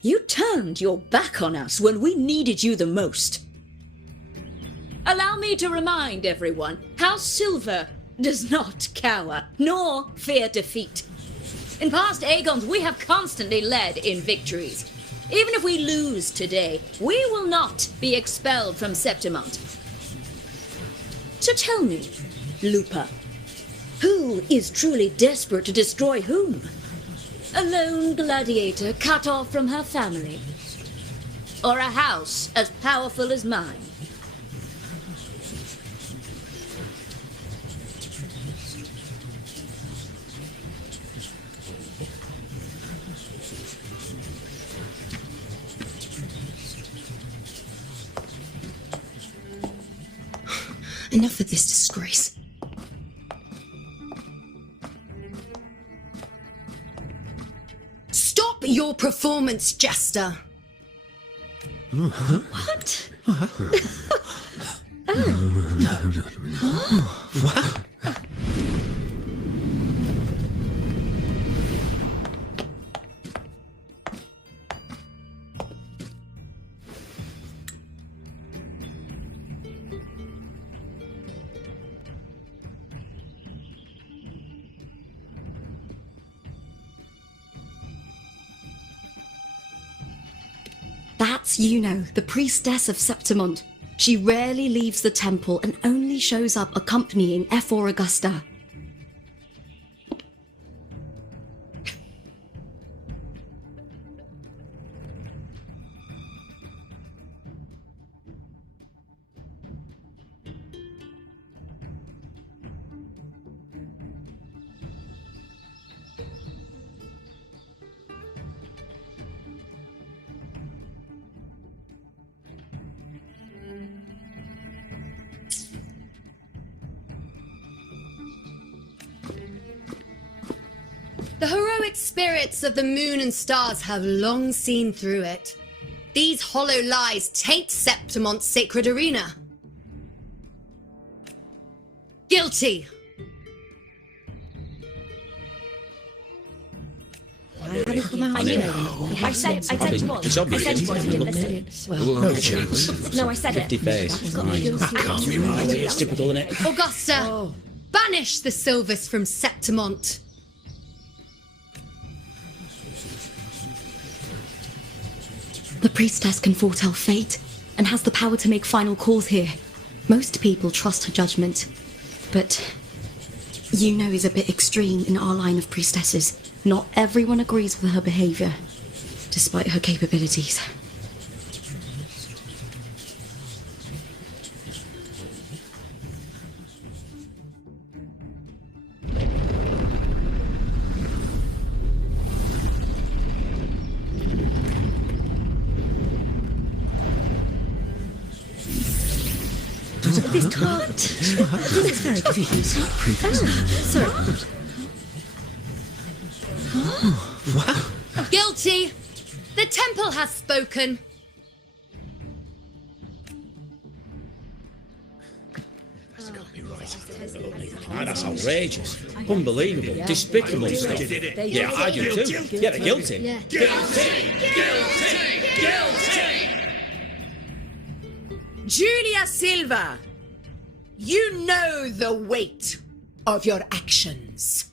you turned your back on us when we needed you the most. Allow me to remind everyone, House Silver does not cower, nor fear defeat. In past Aegons, we have constantly led in victories. Even if we lose today, we will not be expelled from Septimont. So tell me, Lupa, who is truly desperate to destroy whom? A lone gladiator cut off from her family? Or a house as powerful as mine? Enough of this disgrace. Stop your performance, Jester. What? That's Yuno, the priestess of Septimont. She rarely leaves the temple and only shows up accompanying Ephor Augusta. The heroic spirits of the moon and stars have long seen through it. These hollow lies taint Septimont's sacred arena. Guilty. I said It's obvious. No chance. No, I said it. 50 face. That can't be right. It's typical, isn't it? Augusta, banish the Silvers from Septimont. The priestess can foretell fate and has the power to make final calls here. Most people trust her judgment, but Yuno is a bit extreme in our line of priestesses. Not everyone agrees with her behavior, despite her capabilities. This tart. This is very confusing. Sorry. Guilty. The temple has spoken. That's got to be right. That's outrageous. Unbelievable. Despicable stuff. Yeah, I do too. Yeah, they're guilty. Yeah. Julia Silva, you know the weight of your actions.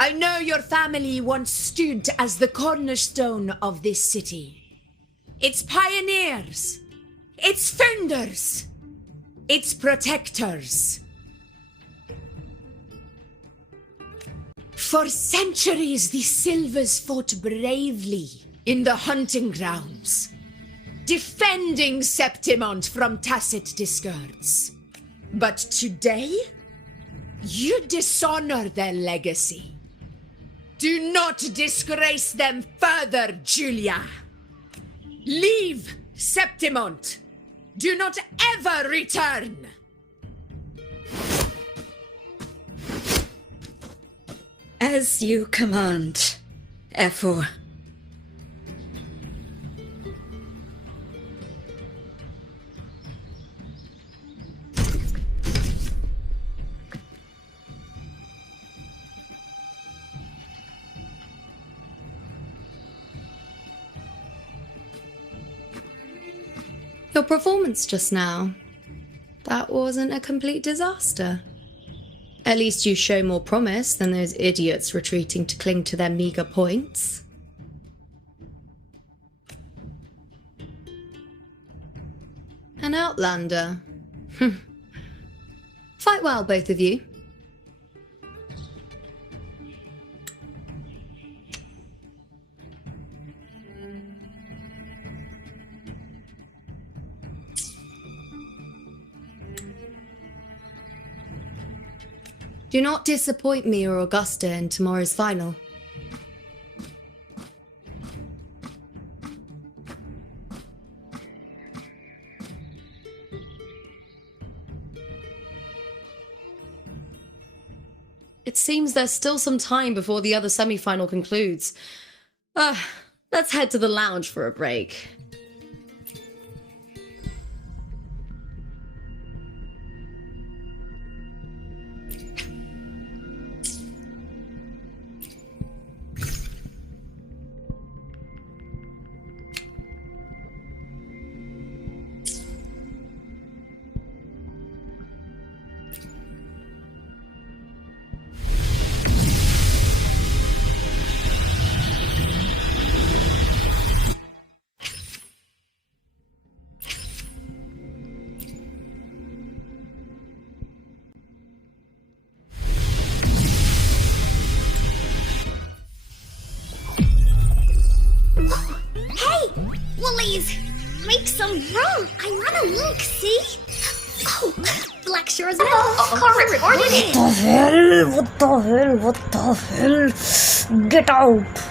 I know your family once stood as the cornerstone of this city. Its pioneers, its founders, its protectors. For centuries, the Silvers fought bravely in the hunting grounds, defending Septimont from tacit discards. But today, you dishonor their legacy. Do not disgrace them further, Julia. Leave Septimont. Do not ever return. As you command, F4. Your performance just now. That wasn't a complete disaster. At least you show more promise than those idiots retreating to cling to their meager points. An outlander. Fight well, both of you. Do not disappoint me or Augusta in tomorrow's final. It seems there's still some time before the other semi-final concludes. Let's head to the lounge for a break. Woolies! Make some room! I wanna look, see? Oh, Black Shore's car reported it! What the hell? Get out!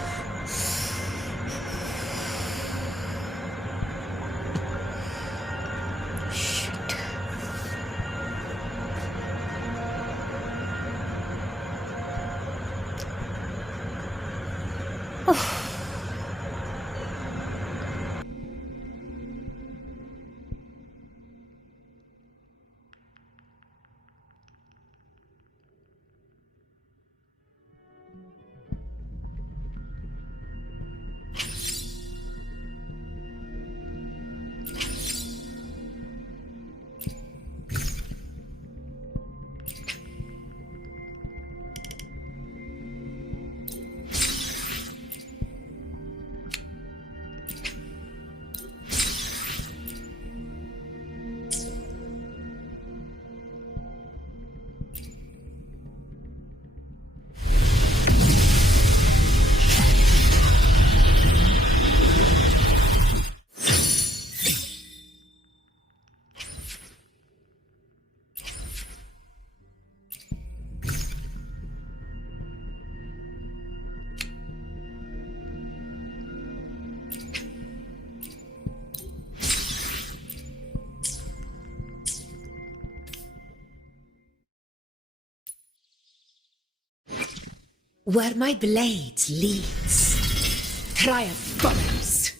Where my blade leads, triumph follows.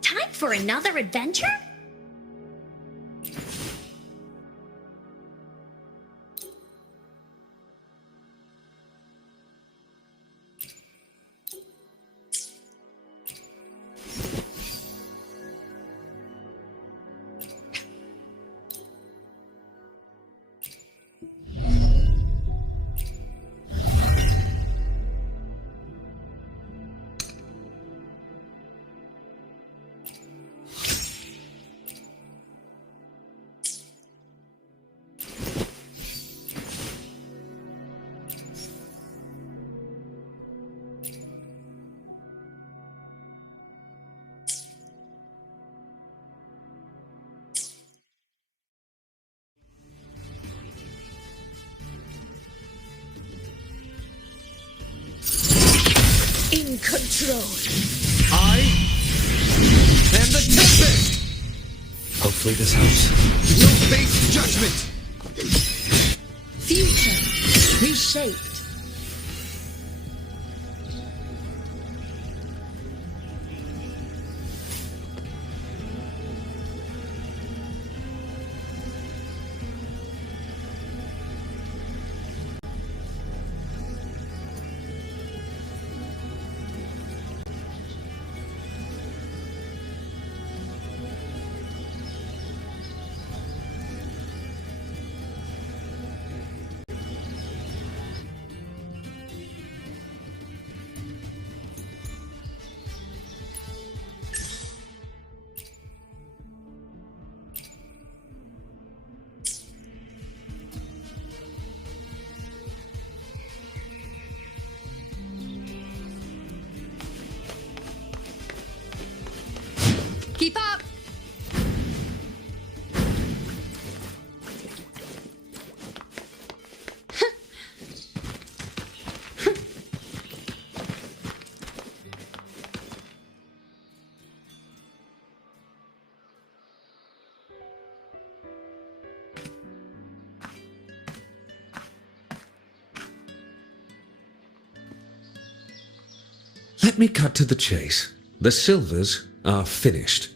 Time for another adventure? In control. I am the Tempest! Hopefully this helps. Will face judgment! Future reshaped. Keep up! Let me cut to the chase. The Silvers are finished.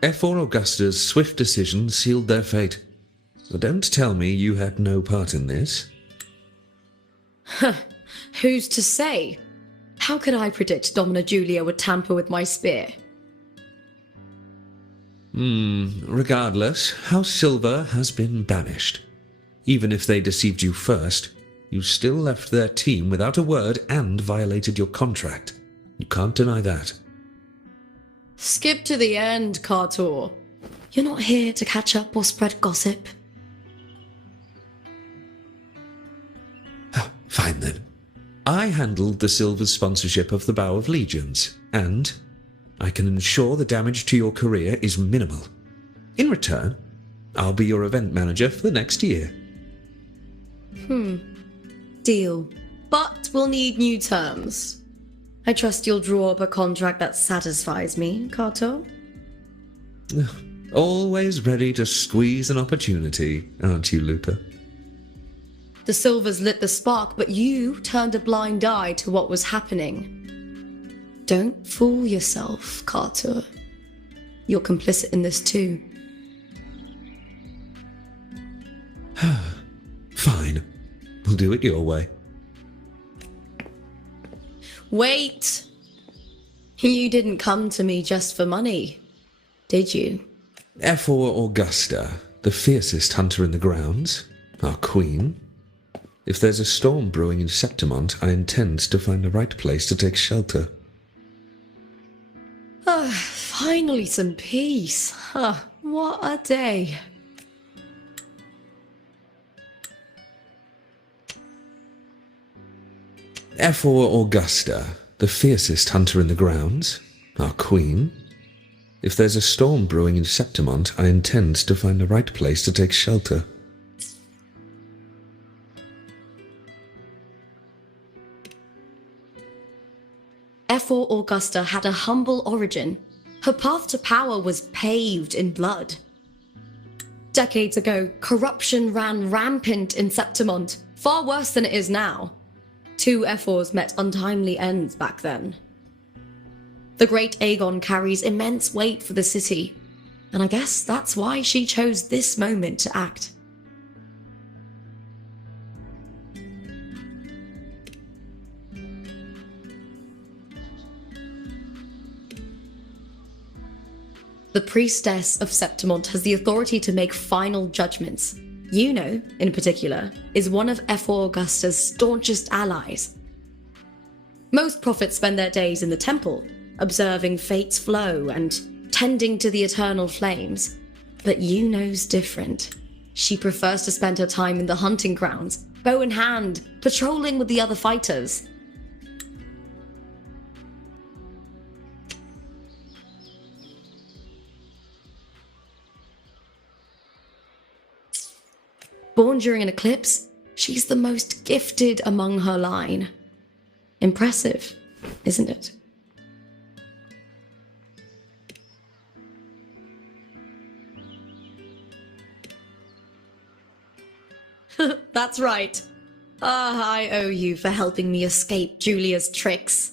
F4 Augusta's swift decision sealed their fate. But don't tell me you had no part in this. Who's to say? How could I predict Domina Julia would tamper with my spear? Regardless, House Silver has been banished. Even if they deceived you first, you still left their team without a word and violated your contract. You can't deny that. Skip to the end, Cartor. You're not here to catch up or spread gossip. Fine then. I handled the Silver's sponsorship of the Bow of Legions, and I can ensure the damage to your career is minimal. In return, I'll be your event manager for the next year. Deal. But we'll need new terms. I trust you'll draw up a contract that satisfies me, Cartor. Always ready to squeeze an opportunity, aren't you, Lupa? The Silvers lit the spark, but you turned a blind eye to what was happening. Don't fool yourself, Cartor. You're complicit in this too. Fine. We'll do it your way. Wait! You didn't come to me just for money, did you? F4 Augusta, the fiercest hunter in the grounds, our queen. If there's a storm brewing in Septimont, I intend to find the right place to take shelter. Finally some peace. What a day. F4 Augusta, the fiercest hunter in the grounds, our queen. If there's a storm brewing in Septimont, I intend to find the right place to take shelter. F4 Augusta had a humble origin. Her path to power was paved in blood. Decades ago, corruption ran rampant in Septimont, far worse than it is now. 2 Ephors met untimely ends back then. The great Aegon carries immense weight for the city, and I guess that's why she chose this moment to act. The priestess of Septimont has the authority to make final judgments. Yuno, in particular, is one of Ephor Augusta's staunchest allies. Most prophets spend their days in the temple, observing fate's flow and tending to the eternal flames. But Yuno's different. She prefers to spend her time in the hunting grounds, bow in hand, patrolling with the other fighters. Born during an eclipse, she's the most gifted among her line. Impressive, isn't it? That's right. I owe you for helping me escape Julia's tricks.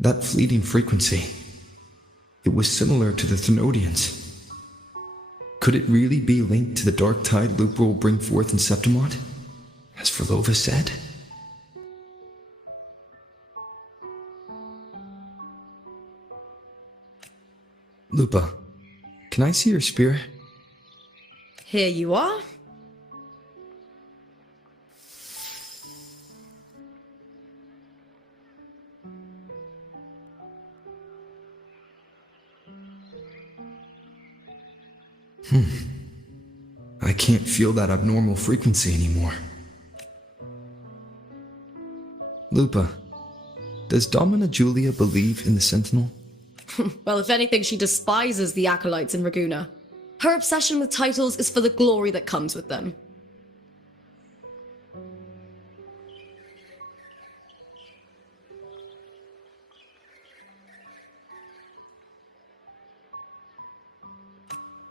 That fleeting frequency, it was similar to the Thenodians. Could it really be linked to the dark tide Lupa will bring forth in Septimont, as Verlova said? Lupa, can I see your spear? Here you are. I can't feel that abnormal frequency anymore. Lupa, does Domina Julia believe in the Sentinel? Well, if anything, she despises the acolytes in Raguna. Her obsession with titles is for the glory that comes with them.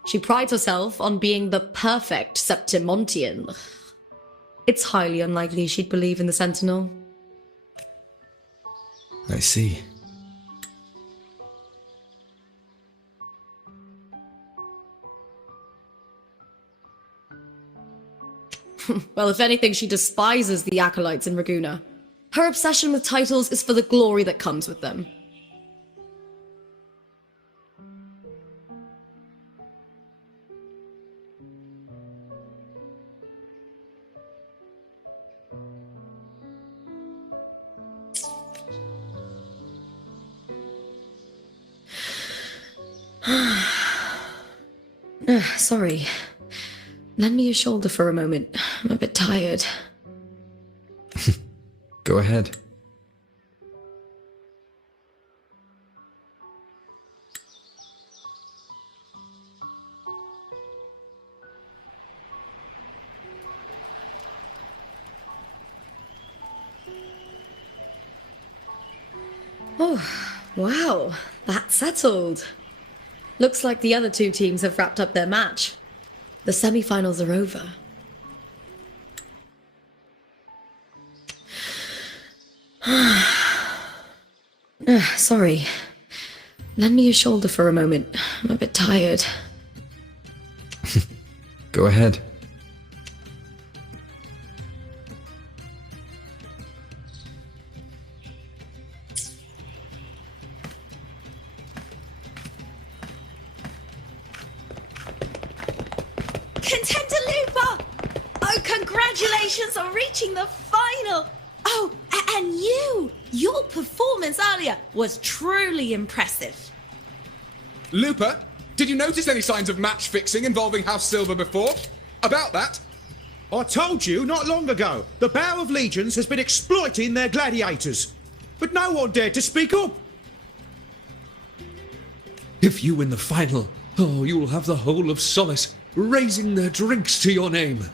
She prides herself on being the perfect Septimontian. It's highly unlikely she'd believe in the Sentinel. I see. Well, if anything, she despises the acolytes in Raguna. Her obsession with titles is for the glory that comes with them. Sorry. Lend me your shoulder for a moment. I'm a bit tired. Go ahead. Oh, wow. That's settled. Looks like the other 2 teams have wrapped up their match. The semi-finals are over. Sorry. Lend me your shoulder for a moment. I'm a bit tired. Go ahead. Contender Lupa! Oh, congratulations on reaching the final! Oh, and your performance earlier was truly impressive. Lupa, did you notice any signs of match fixing involving House Silver before? About that? I told you not long ago, the Bow of Legions has been exploiting their gladiators. But no one dared to speak up. If you win the final, Oh, you'll have the whole of Solace raising their drinks to your name.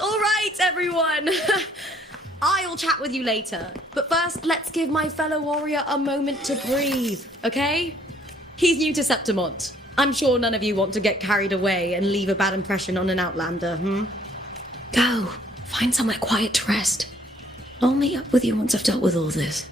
All right, everyone. I'll chat with you later. But first, let's give my fellow warrior a moment to breathe, okay? He's new to Septimont. I'm sure none of you want to get carried away and leave a bad impression on an outlander, Go. Find somewhere quiet to rest. I'll meet up with you once I've dealt with all this.